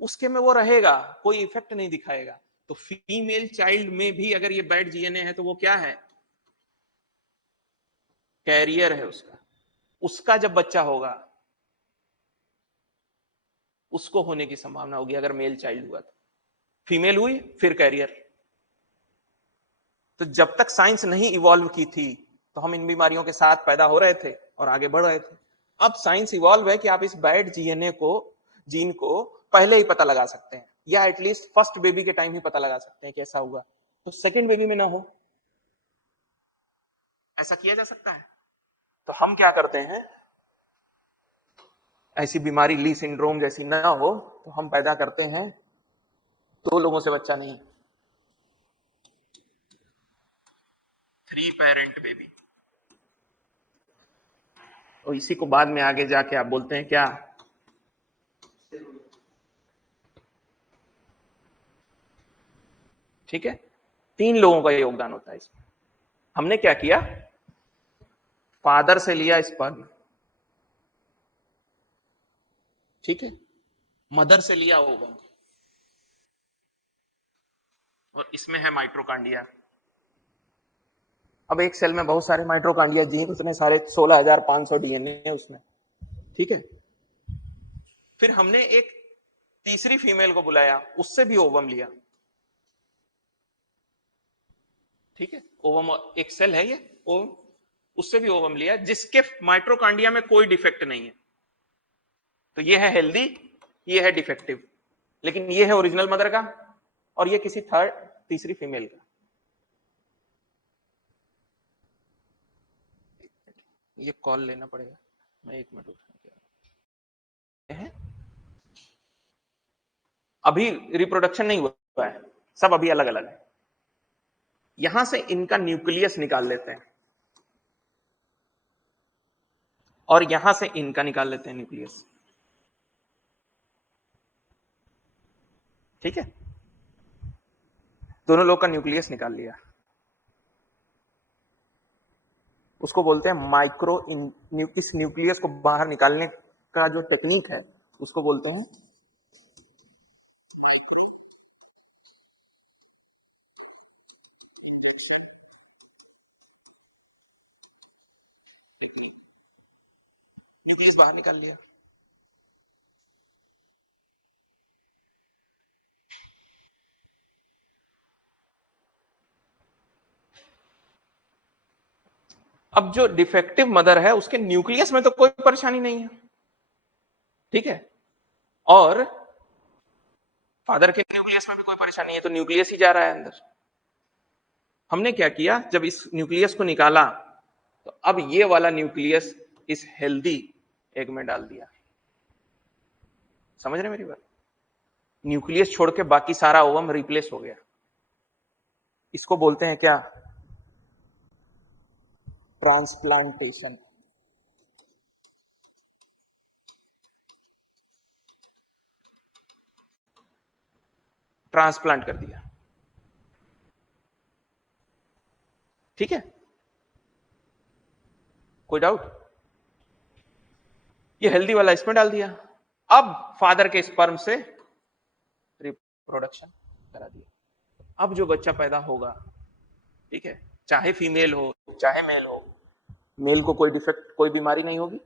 उसके में वो रहेगा, कोई इफेक्ट नहीं दिखाएगा। तो फीमेल चाइल्ड में भी अगर ये बैड जीएनए है तो वो क्या है? कैरियर है उसका। उसका जब बच्चा होगा उसको होने की संभावना होगी अगर मेल चाइल्ड हुआ तो। फीमेल हुई फिर कैरियर। तो जब तक साइंस नहीं इवॉल्व की थी तो हम इन बीमारियों के साथ पैदा हो रहे थे और आगे बढ़ रहे थे। अब साइंस इवॉल्व है कि आप इस बैड जीएनए को, जीन को पहले ही पता लगा सकते हैं, या एटलीस्ट फर्स्ट बेबी के टाइम ही पता लगा सकते हैं कि ऐसा हुआ, तो सेकेंड बेबी में ना हो। ऐसा किया जा सकता है। तो हम क्या करते हैं, ऐसी बीमारी ली सिंड्रोम जैसी ना हो, तो हम पैदा करते हैं 2 लोगों से बच्चा नहीं, 3 पेरेंट बेबी। और इसी को बाद में आगे जाके आप बोलते हैं क्या, ठीक है। 3 लोगों का योगदान होता है इसमें। हमने क्या किया, फादर से लिया स्पर्म, ठीक है, मदर से लिया ओवम, और इसमें है माइट्रोकांडिया। अब एक सेल में बहुत सारे माइट्रोकांडिया जीन, उतने सारे 16,500 डीएनए उसमें, ठीक है। फिर हमने एक तीसरी फीमेल को बुलाया, उससे भी ओवम लिया, ठीक है। ओवम एक सेल है ये ओवम, उससे भी ओवम लिया जिसके माइट्रोकांडिया में कोई डिफेक्ट नहीं है। तो ये है हेल्दी, ये है डिफेक्टिव, लेकिन ये है ओरिजिनल मदर का और ये किसी तीसरी फीमेल का। ये कॉल लेना पड़ेगा, मैं 1 मिनट है। अभी रिप्रोडक्शन नहीं हुआ है, सब अभी अलग अलग है। यहां से इनका न्यूक्लियस निकाल लेते हैं और यहां से इनका निकाल लेते हैं न्यूक्लियस, ठीक है। दोनों लोग का न्यूक्लियस निकाल लिया, उसको बोलते हैं माइक्रो, इस न्यूक्लियस को बाहर निकालने का जो टेक्निक है उसको बोलते हैं टेक्निक। न्यूक्लियस बाहर निकाल लिया, अब जो डिफेक्टिव मदर है उसके न्यूक्लियस में तो कोई परेशानी नहीं है, ठीक है, और फादर के न्यूक्लियस में भी कोई परेशानी नहीं है, तो न्यूक्लियस ही जा रहा है अंदर। हमने क्या किया, जब इस न्यूक्लियस को निकाला तो अब ये वाला न्यूक्लियस इस हेल्दी एग में डाल दिया। समझ रहे मेरी बात, न्यूक्लियस छोड़ के बाकी सारा ओवम रिप्लेस हो गया। इसको बोलते हैं क्या, ट्रांसप्लांटेशन। ट्रांसप्लांट कर दिया, ठीक है, कोई डाउट। ये हेल्दी वाला इसमें डाल दिया, अब फादर के स्पर्म से रिप्रोडक्शन करा दिया। अब जो बच्चा पैदा होगा, ठीक है, चाहे फीमेल हो चाहे मेल हो, मेल को कोई डिफेक्ट कोई बीमारी नहीं होगी,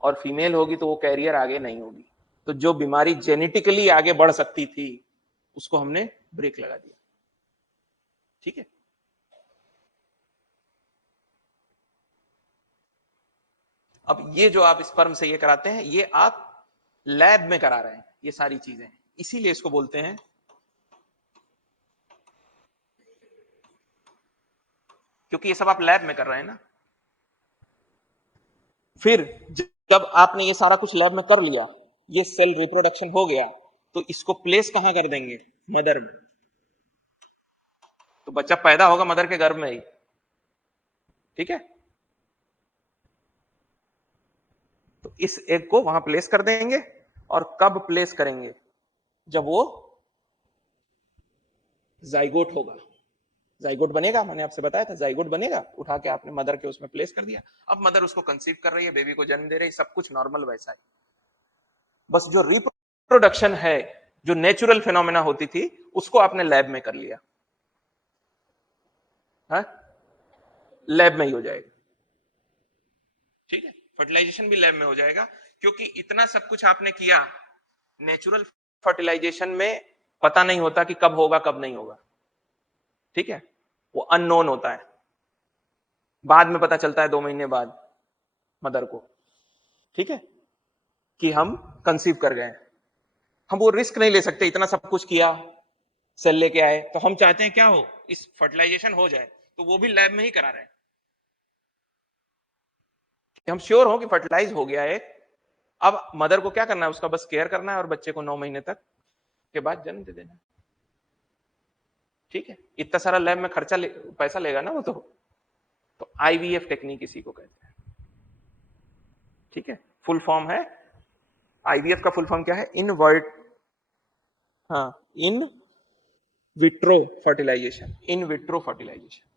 और फीमेल होगी तो वो कैरियर आगे नहीं होगी। तो जो बीमारी जेनेटिकली आगे बढ़ सकती थी उसको हमने ब्रेक लगा दिया, ठीक है। अब ये जो आप स्पर्म से ये कराते हैं, ये आप लैब में करा रहे हैं ये सारी चीजें, इसीलिए इसको बोलते हैं, क्योंकि ये सब आप लैब में कर रहे हैं ना। फिर जब आपने ये सारा कुछ लैब में कर लिया, ये सेल रिप्रोडक्शन हो गया, तो इसको प्लेस कहां कर देंगे, मदर में। तो बच्चा पैदा होगा मदर के गर्भ में ही, ठीक है। तो इस एग को वहां प्लेस कर देंगे, और कब प्लेस करेंगे, जब वो जाइगोट होगा, जाइगोट बनेगा, मैंने आपसे बताया था जाइगोट बनेगा, उठा के आपने मदर के उसमें प्लेस कर दिया। अब मदर उसको कंसीव कर रही है, बेबी को जन्म दे रही है, सब कुछ नॉर्मल वैसा है। बस जो रिप्रोडक्शन है, जो नेचुरल फिनोमेना होती थी, उसको आपने लैब में कर लिया, है लैब में ही हो जाएगा, ठीक है। फर्टिलाइजेशन भी लैब में हो जाएगा, क्योंकि इतना सब कुछ आपने किया। नेचुरल फर्टिलाइजेशन में पता नहीं होता कि कब होगा कब नहीं होगा, ठीक है, वो अननोन होता है, बाद में पता चलता है 2 महीने बाद मदर को, ठीक है, कि हम कंसीव कर गए। हम वो रिस्क नहीं ले सकते, इतना सब कुछ किया, सेल लेके आए, तो हम चाहते हैं क्या हो, इस फर्टिलाइजेशन हो जाए, तो वो भी लैब में ही करा रहे हैं, हम श्योर हो कि फर्टिलाइज हो गया है, अब मदर को क्या करना है, उसका बस केयर करना है और बच्चे को 9 महीने तक के बाद जन्म दे देना। ठीक है, इतना सारा लैब में खर्चा पैसा लेगा ना वो तो आईवीएफ टेक्निक इसी को कहते हैं। ठीक है, फुल फॉर्म है आईवीएफ का फुल फॉर्म क्या है, in vitro fertilisation, in vitro fertilisation.